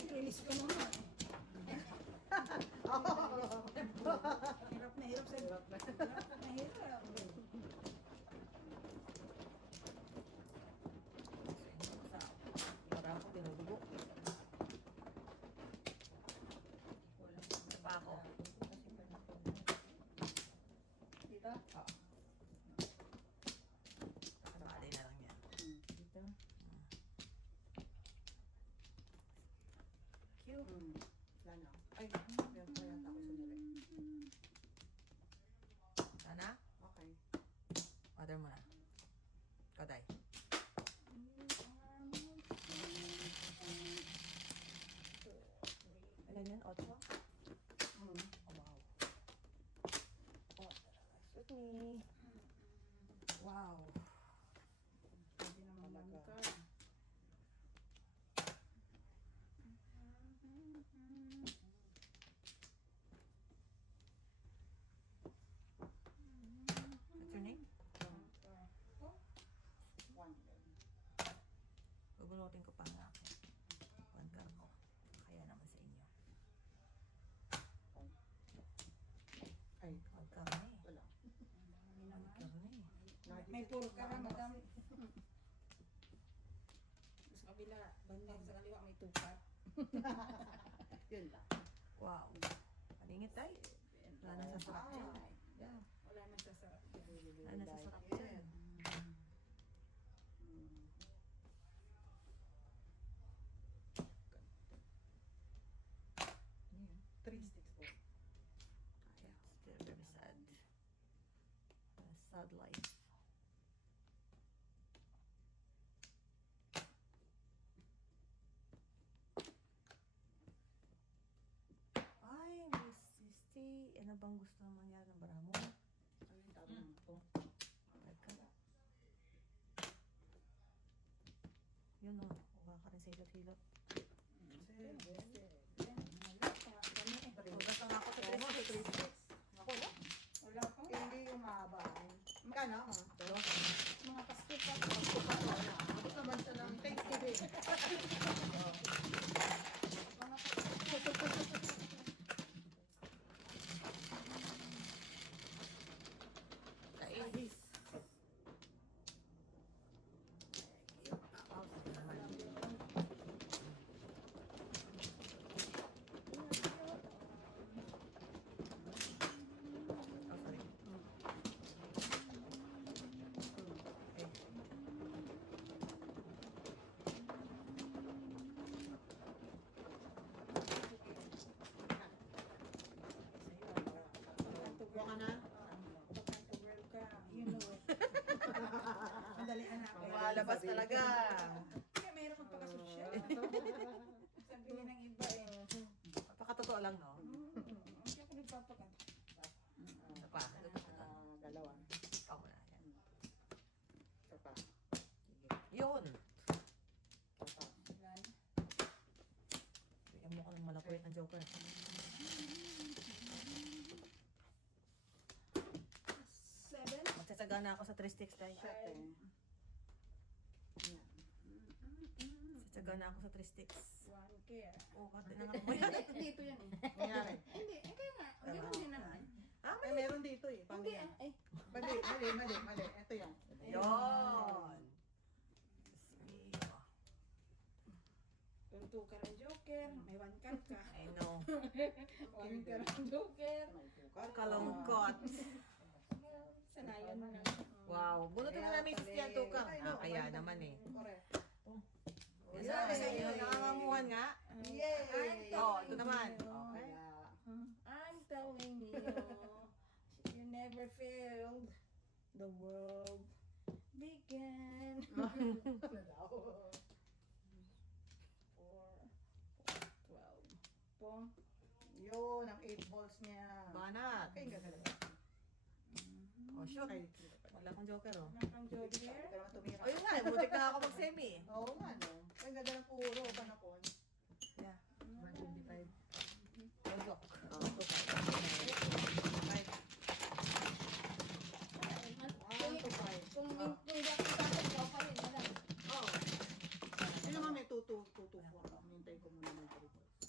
Release ko naman. Hirap na hirap sa hirap na hirap. Para ako tinudugo. Pa ako. Dito? Nakabali na lang yan. Dito. Cute. Wala na. Ay, meron pa yata ako sandali. Sana? Okay. Order mo na. Koday. Ilan yan? 8? Oh, wow. Oh, suit me. Wow. Pwede naman mag-car. What's your name? May puro ka na, madam. Sa kabila, bandang sa kaliwa may tupat. Yun lang. Wow. Paningit tayo. Wala nang sasarap yan. Yeah. Wala nang sasarap. Wala nang sasarap yan. Three sticks po. Yeah, still very sad. A sad life. Ay, Miss Sisti, ano bang gusto na mangyari ng bara mo? Ano yung tawag mo po? Teka. Yun o, huwag ka rin sa hilot-hilot. Huwag ka nga ako sa Three sticks. Ako na? Wala pa. Hindi yung mahaba. Magkano? Dalawa. Mga paskip pa. Abot naman siya ng Thanksgiving. Kainis. Oh, sorry. Kuha ka na? Bakante girl ka. You know it. Madali hanapin. Lumalabas talaga. Kaya mayroon kang pagkasosyal. Sabi niya ng iba eh. Pakatotoo lang, no? Hindi ako nagpapaganda. Ito pa. Dalawa. Ikaw muna. Yan. Ito pa. Yun. Ito pa. Yan. Bigyan mo ko ng malakulit ng Joker. Seven. Magsasaga na ako sa 3 sticks tayo. Siyete. Yan. Magsasaga na ako sa 3 sticks. One care. Oh, kati na nga mo Dito yan eh. Nangyari. Hindi, eh kaya nga. Ganun din naman. Ay, meron dito eh. Pang Hindi yan. Ay. Mali. Ito yan. Yun. Diyos mio. Tunto ka ng joker. May one card ka. I know. One ka ng joker. May tukar. Kalungkot. Sanayan mo na. Wow. Bunutin mo na may sistiyan tukang. Ah, kaya naman eh. Correct. Yan sa sa inyo, nangangamuhan nga. Yay! Oh, ito naman. Okay. Kaya, I'm telling you, you never failed. The world began. 4, 12. Pong. yun, ang 8 balls niya. Banat. Okay, gagalaw. Oh, shoot. Okay. Wala akong Joker, oh. Nakang joker. Pero tumira. Oh, yun nga. Butik na ako mag-semi. Oo nga, no? Ang ganda ng puro, panapon. Yeah. 125. Oh, joke. Kung hindi ako tapos, ikaw pa rin. Wala. Oh. Yun naman may tutupo. Hintay ko muna ng 3 balls.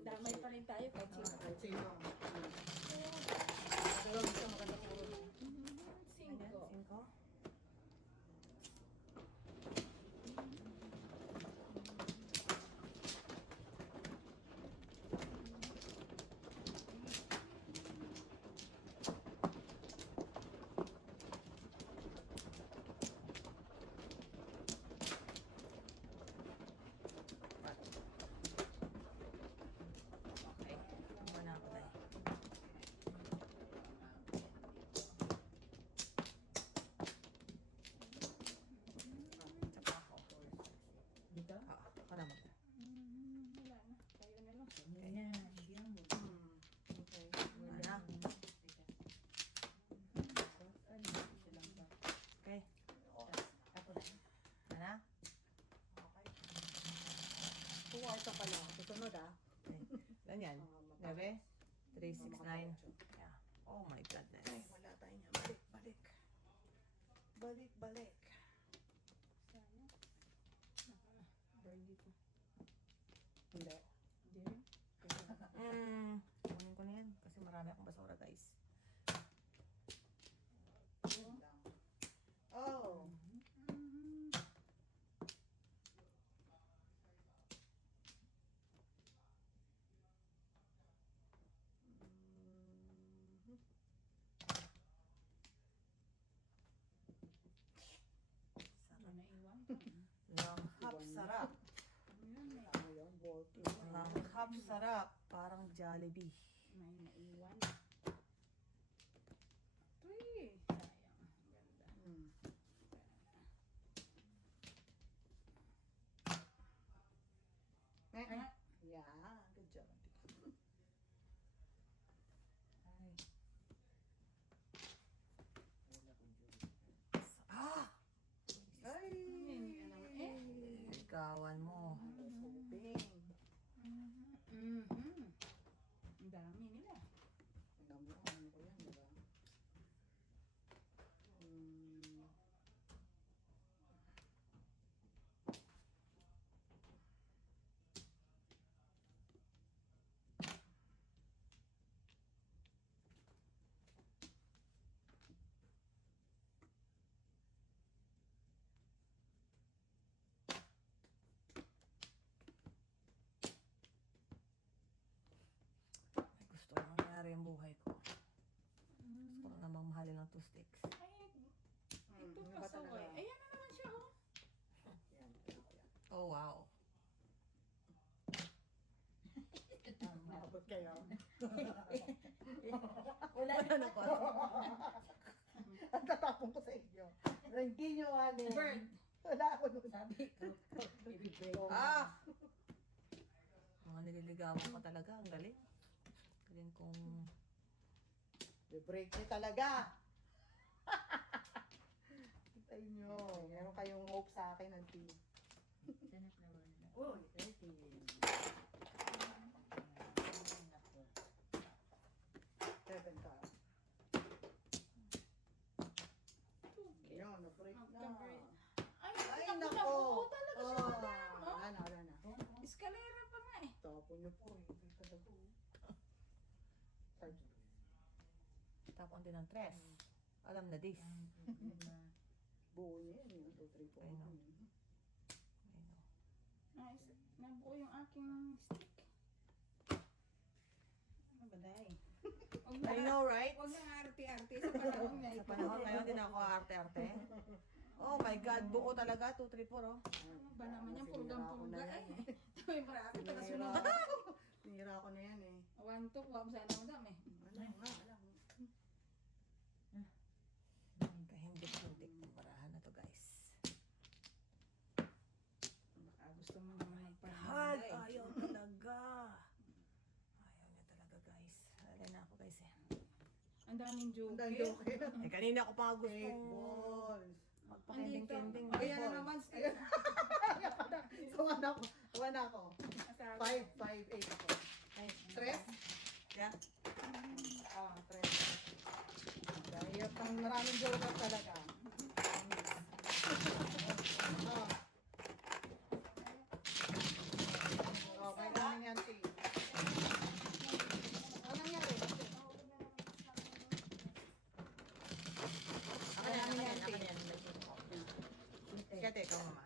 Damay pa rin tayo kahit sino. Kahit sino. Pero gusto maganda puro. Cinco. 5. Okay. Muna ako tayo. Tsaka ako. Dito? Ah, ako naman. Wala na. Tayo na lang. Okay. Ano? Okay. Ano? Kuha ito pala. Susunod ah. Okay. Ilan yan? 9? 3, 6, 9. Yeah. Oh my Ay, goodness. wala tayo niya. Balik. Balik. Sana. Birdie ko. Hindi. Hindi rin. Kunin ko na yan. Kasi marami akong basura, guys. Yun lang. sarap. Ano yun? Volty. Langhap sarap. Parang Jollibee. May naiwan. Uy, sayang. Ang ganda. Hmm. Ah, Yeah, good job. Ay. Wala kong jury. Ah! Ay! Ikawan mo. Hoping. mhm. Ang dami nila. Tingnan mo, ano ko yan, diba? Hmm. Gusto ko nangyari yung buhay ko. Gusto ko namang mahalin ng 2 sticks. Ay, Hmm, ito ano ba pasaway. talaga? Ayan na naman siya, oh. Yan, yan, yan. Oh, wow. Maabot kayo. Wala na pa. Ang tatapon ko sa inyo. Hindi nyo ano. Bird. Wala ako nun. Sabi ko, ibibigay ko. Ah! Mga nililigawan ko talaga. Ang galing. Galing kong... I-break nyo talaga. Hintayin nyo. Meron kayong hope sa akin, auntie. Sanap na wala. Uy, 13. Nako. 7 ka. Okay. Yan, na-break na. Magka-break. Ay, Ay, naku, nako. naku, talaga siya, Oh, madam, oh. wala na, wala na. Escalera pa nga eh. Tapon nyo po. Hindi talaga. Start. Tapon din ng 3. Alam na this. Ang problema. Buo niya yan. 1, 2, 3, 4. I know. Nice. Nabuo yung aking stick. Ano ba dahil? I know, right? Huwag na arte-arte sa panahon na Sa ito. panahon ngayon, din ako arte-arte. Oh my God, buo talaga. 2, 3, 4, oh. Ano ba naman yung Sinira ko purgang-purga na eh. yan. May marami taga Sinira sunod. ko. Sinira ko na yan eh. One to, wag mo sana madam eh. Alam nga, alam. Kahindik-hindik ng barahan na to, guys. Baka gusto mo naman God, magpahinga eh. ayaw talaga. Ayaw niya talaga, guys. Alay na ako, guys, eh. Ang daming joke. Ang joke eh. Eh, kanina ko pa gusto Fake balls. magpakinding-kinding. Ayan na naman, stick. Sawa na ako. Sawa na ako. 5, Asabi. 5, 8 ako. 3? Yeah. Ah, 3. Dahil pang maraming joker talaga. Ah. Oh, may namin yan, T. Ano nangyari? Ako na, ako na, ako na. Kaya teka, mama.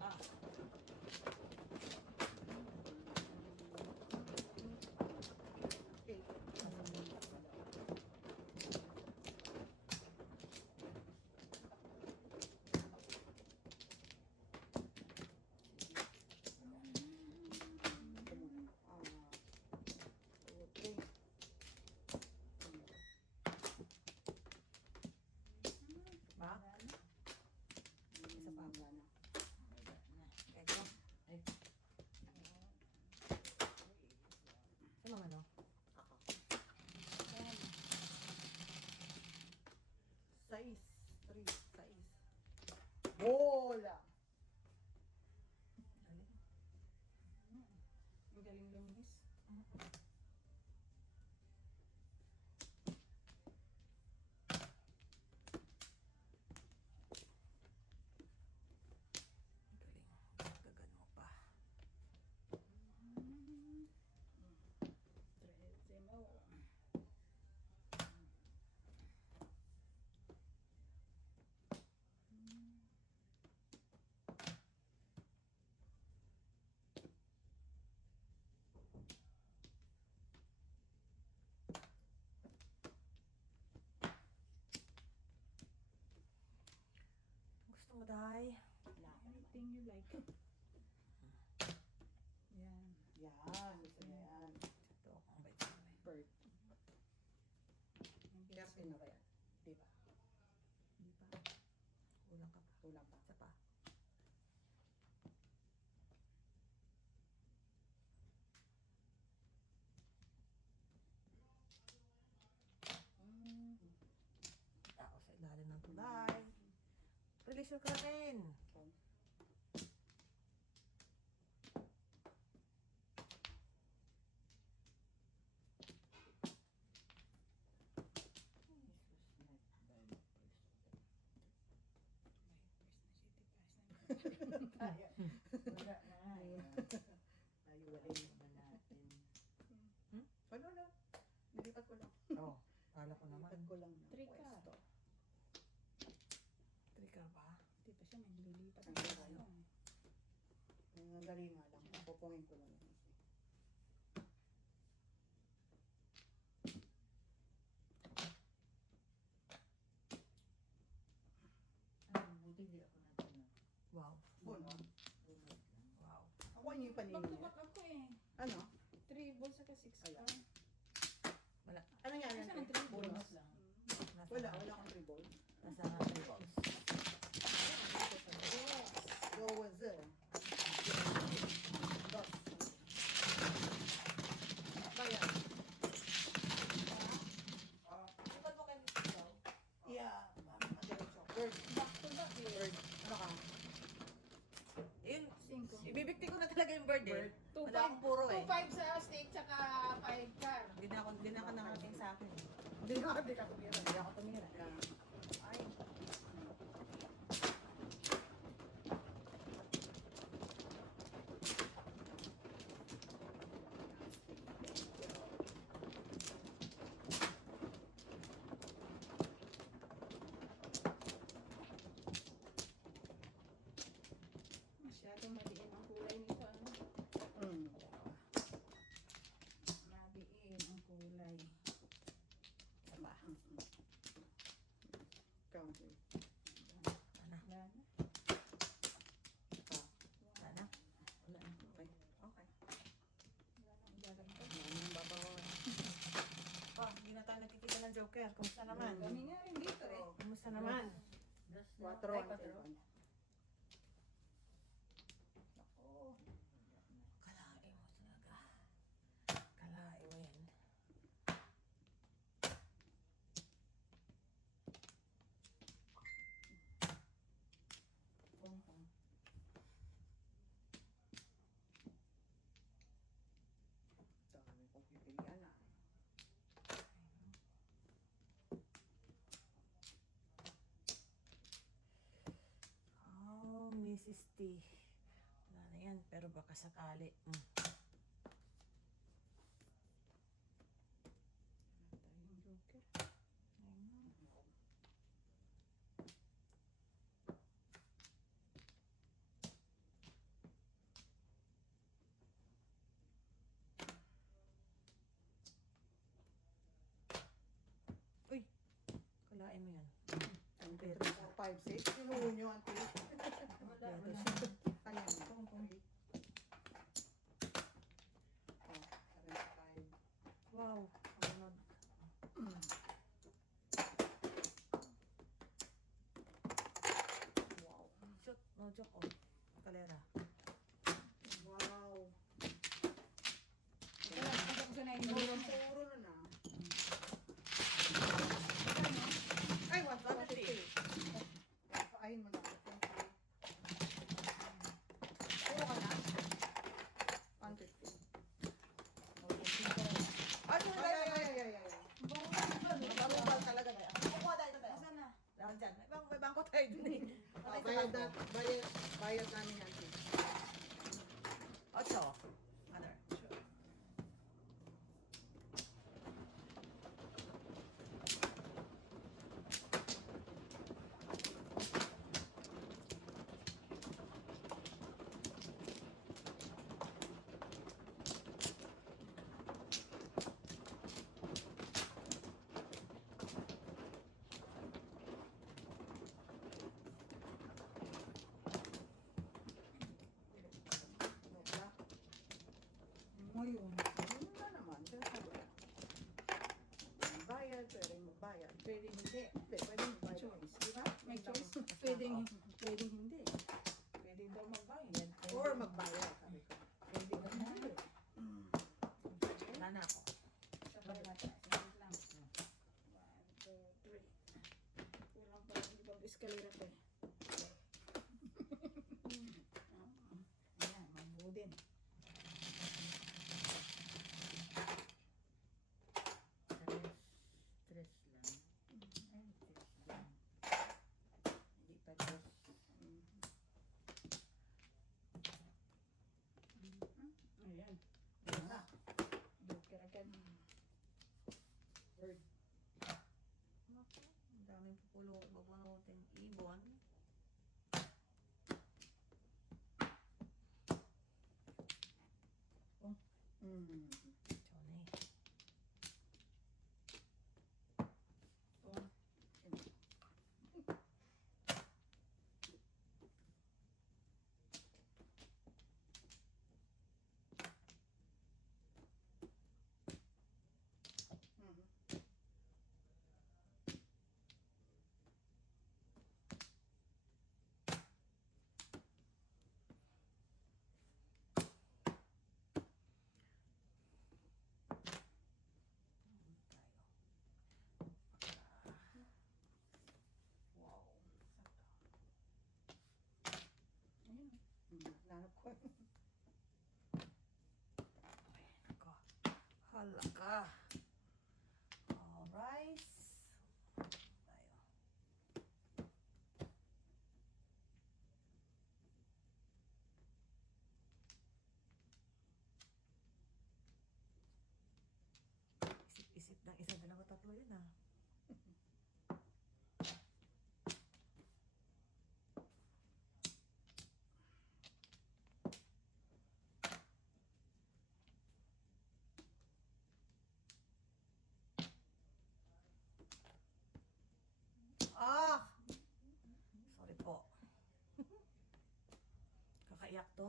Ah. Okay. Okay. Ba? Isa pa. Wala na. Eko. Ay. Sa mga ano? Ako. 6, 3, 6. Bola! Galing. Ang galing lumis. Galing. Gagan mo pa. 13 mo. Yan. Yan, gusto niya yan. Ito, ang bait ko eh. Bird. Ang Kaya bilis. na ba yan? Di ba? Di pa. Kulang ka pa. Kulang pa. Isa pa. Tao sa ilalim ng tulay. Release yung curtain. Kaya. Wala na. Ayaw, wala yun. Ayaw na natin. Wala na. Nilipat ko lang. Oh, kala ko naman. Nilipat ko lang ng Trick ka. pwesto. Trigger ba? Di pa siya naglilipat. Ang ng dali. ano. Ang dali nga lang. Pupungin ko lang. Ano, buti di ako natanong. Wow. Buno. Bunod lang. Wow. Ako yung Back to paningin. back ako eh. Ano? 3 balls saka 6 Ayan. pa. Wala. Ano nga yan? Saan ang three Bonus. Bunod lang. Nasa, Wala akong 3 ball. Nasa three balls. Go was it? Dos. Ba yan? Iban mo kayo dito. Yeah. Diretso. Bird. Back to back eh. Bird. Ano ka? Yun, 5. ibibigti ko na talaga yung bird eh. Bird. Wala akong puro eh. 2-5 sa stake tsaka 5 car. Hindi na ako nakating sa akin eh. Hindi ka tumira. Hindi ako tumira. Ay. Masyadong maliit ang kulay nito. Ano? Mm. Maliit ang kulay. Sama. Counter. Sana. Wala na. Sana. Wala na. Okay. Okay. Wala na akong dadagdag. Ano yung babawal? Oh, hindi na tayo nakikita ng Joker. Kumusta naman? Kami nga rin dito eh. Kumusta naman? Das na. 4 Ay, ang patro. cellphone. Ako. Kalain mo talaga. Kalain mo yan. Pong-pong. Dami kong pipilian ah. Oh, Mrs. T. Wala na yan, pero baka sakali. Wala tayong joker. Ayun. Uy, kalain mo yan. 1, 2, 3, 4, 5, 6. Sinuho nyo, auntie. Wala, wala. Ayan. Pong-pong. Oh, 75. Wow. Ano? Wow. Shoot, no joke oh. Kalera. Wow. Wala, kasi ako sanay mo. Puro na na. Ay, 150. Paayin mo na. 20. Ngayon, Ano na naman? Sinasabi ko. Bayad, pwedeng magbayad. pwedeng hindi. Hindi, pwedeng magbayad. Choice, di ba? May choice. Pwedeng hindi. Pwedeng daw magbayad. Or magbayad, sabi ko. Pwede daw hindi. Wala na ako. Sabay natin. Sabay lang. 1, 2, 3. Kulang pa rin ibang eskalera to eh. Ayan, mabuo din. Stress lang. Ay, stress lang. Hindi pa dos. Ayan. Ayan na. Build ka agad. Word. Naku, ang daming bubunutin ibon. Mm. Johnny. Wow. Ayan. Nanap ko. Ko. Hala ka. Alright. Tayo. Isip-isip ng isa, dalawa, tatlo yun ah. Ah! Sorry po. Kakaiyak to.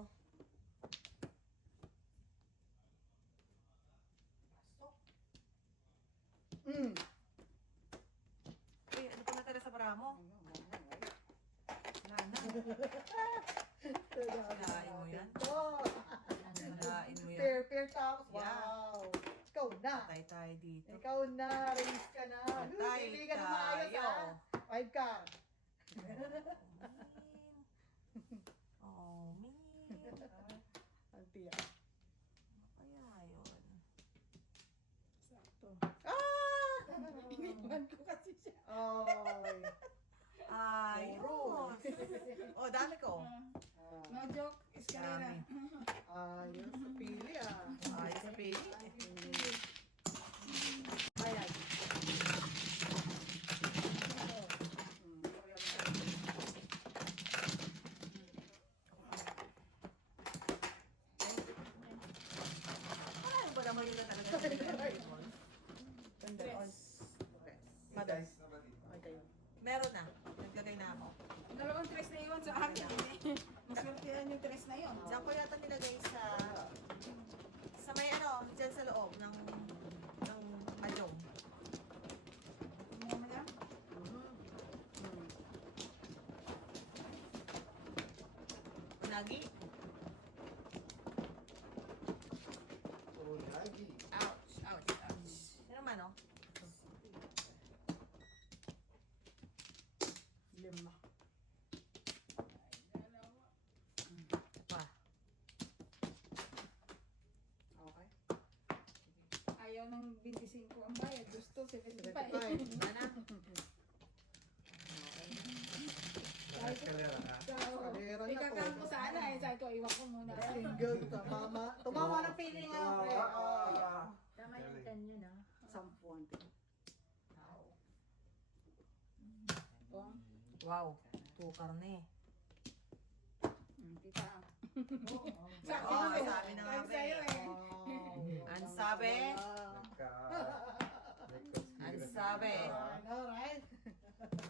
Mm. Uy, ano pa natira sa bra mo? Wala na. Sinain mo yan? Sinain mo yan? Fair tapos. Yeah. Wow. Ikaw na. Patay tayo dito. Ikaw na. Raise ka na. Patay Hindi ka na maayos tayo. ha. 5 ka. Oh, mean. Ang tiyak. Ano kaya yun? Sakto. Ah! Iniwan ko kasi siya. Oy. Ayos. Oh, dami ko. No joke, eskalera. Dami. Ayos sa pili ah. Ayos sa pili. Ayan. Ano ba naman yun na talaga sa individual? Dress. Guys, okay kayo. Meron na. Naglagay na ako. Dalawang tres na iwan sa akin. Maswertihan yung tres na yun. Diyan ko yata nilagay sa may ano, dyan sa loob ng majong. Mamaya. Lagi. Oh, lagi. Ouch, ouch, ouch. Ano naman, oh? Lima. Pa. Okay. Ayaw ng 25 ang bayad. Gusto 75. 75. Ano na? Escalera ha. Eskalera na Ikakang to. ko sana eh. Sabi ko, iwan ko muna. Single tumama. Tumama ng pili nga. pre. Tama yung 10 yun, ah. Sampuan. Oh, Wow. 2 karne. kita. Oo, sabi na nga, Sabi sa'yo eh. Ang sabi? Nagka... Ang sabi? Ano, right?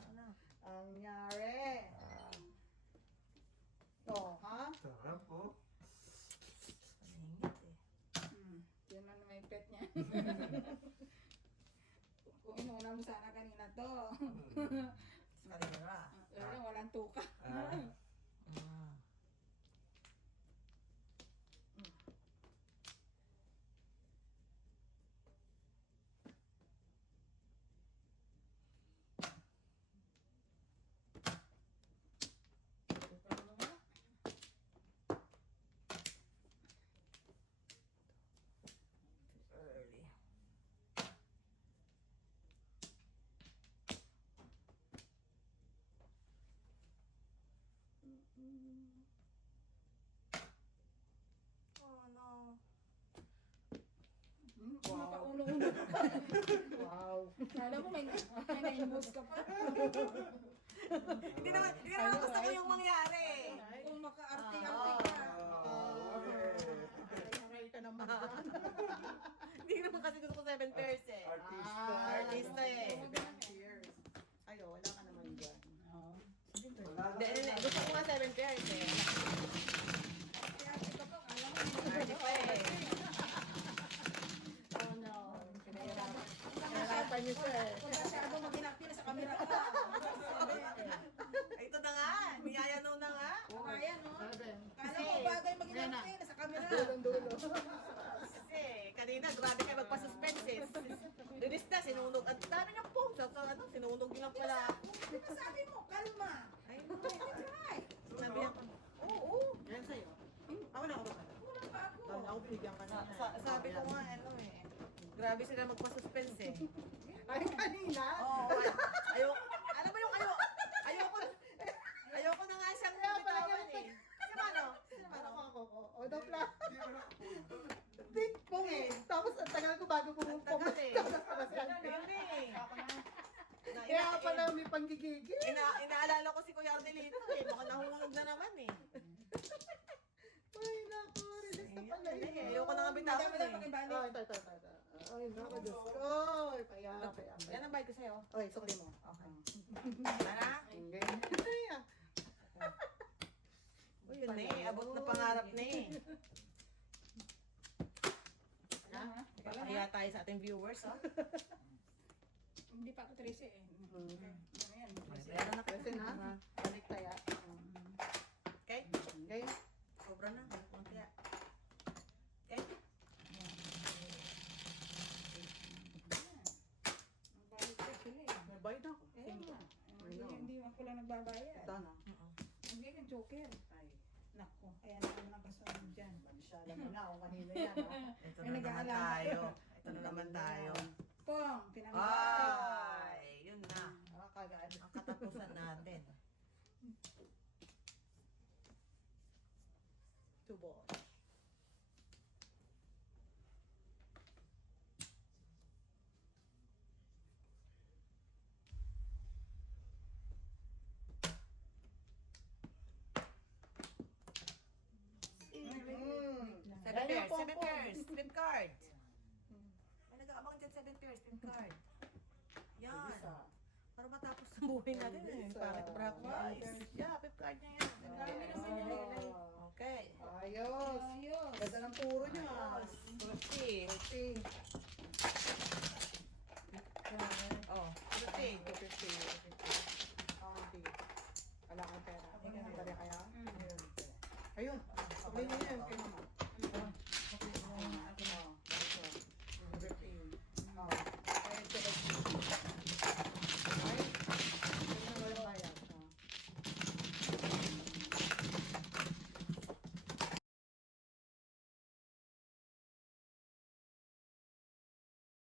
Ano? Ang nangyari. Oh, ha? Sarap po. Paningit eh. mo sana kanina to. Kanina na. Pero walang tuka. Ah, Ah. Early. Oh no. Makaulo-ulo. Wow. Alam mo, may na-inbox ka pa. Hindi naman gusto ko yung mangyari. Kung maka-arte-arte ka. Ay, ka naman dyan. Hindi naman kasi gusto ko 7 pairs eh. artista. Artista eh. Cheers. Ay, oh, wala ka naman dyan. Wala na. Hindi. Gusto ko nga 7 pairs eh. Arte-arte ka pa. Alam mo, Arte pa eh. oh no. Nahirapan niyo siya eh. Kung masyado mag-inactive sa camera ka. Ay, ito na nga. Niyayano na nga. Kaya, no? Kala mo Kasi- bagay mag-inactive sa camera. Dulong-dulo. Kasi kanina grabe kayo magpa-suspense eh. Linis na, sinunog. Ang dami niyang post. So, ano, sinunog niyo lang pala. Di ba sabi mo, kalma. Ay, no. Try. Sinabi ako. Oo. Yan sa'yo. Ako na ako ba? Kulang pa ako. Ako bigyan ka na. Sabi ko nga, ano eh. Grabe sila magpa-suspense eh. Ay, kanina. Oo. Alam mo yung ayoko na nga siyang bitawan eh. Kasi paano? Ano ako? O, dopla. Hindi mo nakapunta. Pong eh. Tapos ang tagal ko bago pumupong. Tagal eh. Hindi eh. Kaya pala may panggigigil. Inaalala ko si Kuya Ardelito eh. Baka nahulog na naman eh. Ay, naku. Release na pala Hindi yun. eh. Ayoko na nga bitawan Madami lang eh. pakibalik. Ay, ito. Ay, naku, Diyos ko. Ay, kaya. Yan ang bayad ko sa'yo. Ay, sukli mo. Okay. Tara. Hindi. Ay, ah. Yun na eh. Abot na pangarap na eh. Kaya tayo sa ating viewers, oh. Hindi pa ako 13 eh. Ayan, 13. Meron na Kasi na. Balik tayo. Okay? Okay. Sobra na. Kaya. Okay? Ang bayad ko sila eh. May bayad ako. Kaya nga. Hindi ako lang nagbabayad. Ito na. Hindi kang joker. Ay, Nako, kaya naman nakasunod dyan. masyala mo na ako kanina yan. ah. Ito May na naman nag-aalala. tayo. Ito na naman tayo. Pong, pinamigay. Ay, yun na. Nakakagad. Ang katapusan natin. 2 balls. Seven pairs. Seven pairs. Flip card. May nag-aabang dyan 7 pairs. Flip card. Yan. Para matapos sa buhay natin eh. Pangit practice. Yeah, flip card niya yan. Flip card. Okay. Ayos. Ayos. Ganda ng puro niya. 50. 50. Oh, 50. 50. County. Wala kang pera. Bali kaya? Ayun. Sabihin niyo yan kay mama.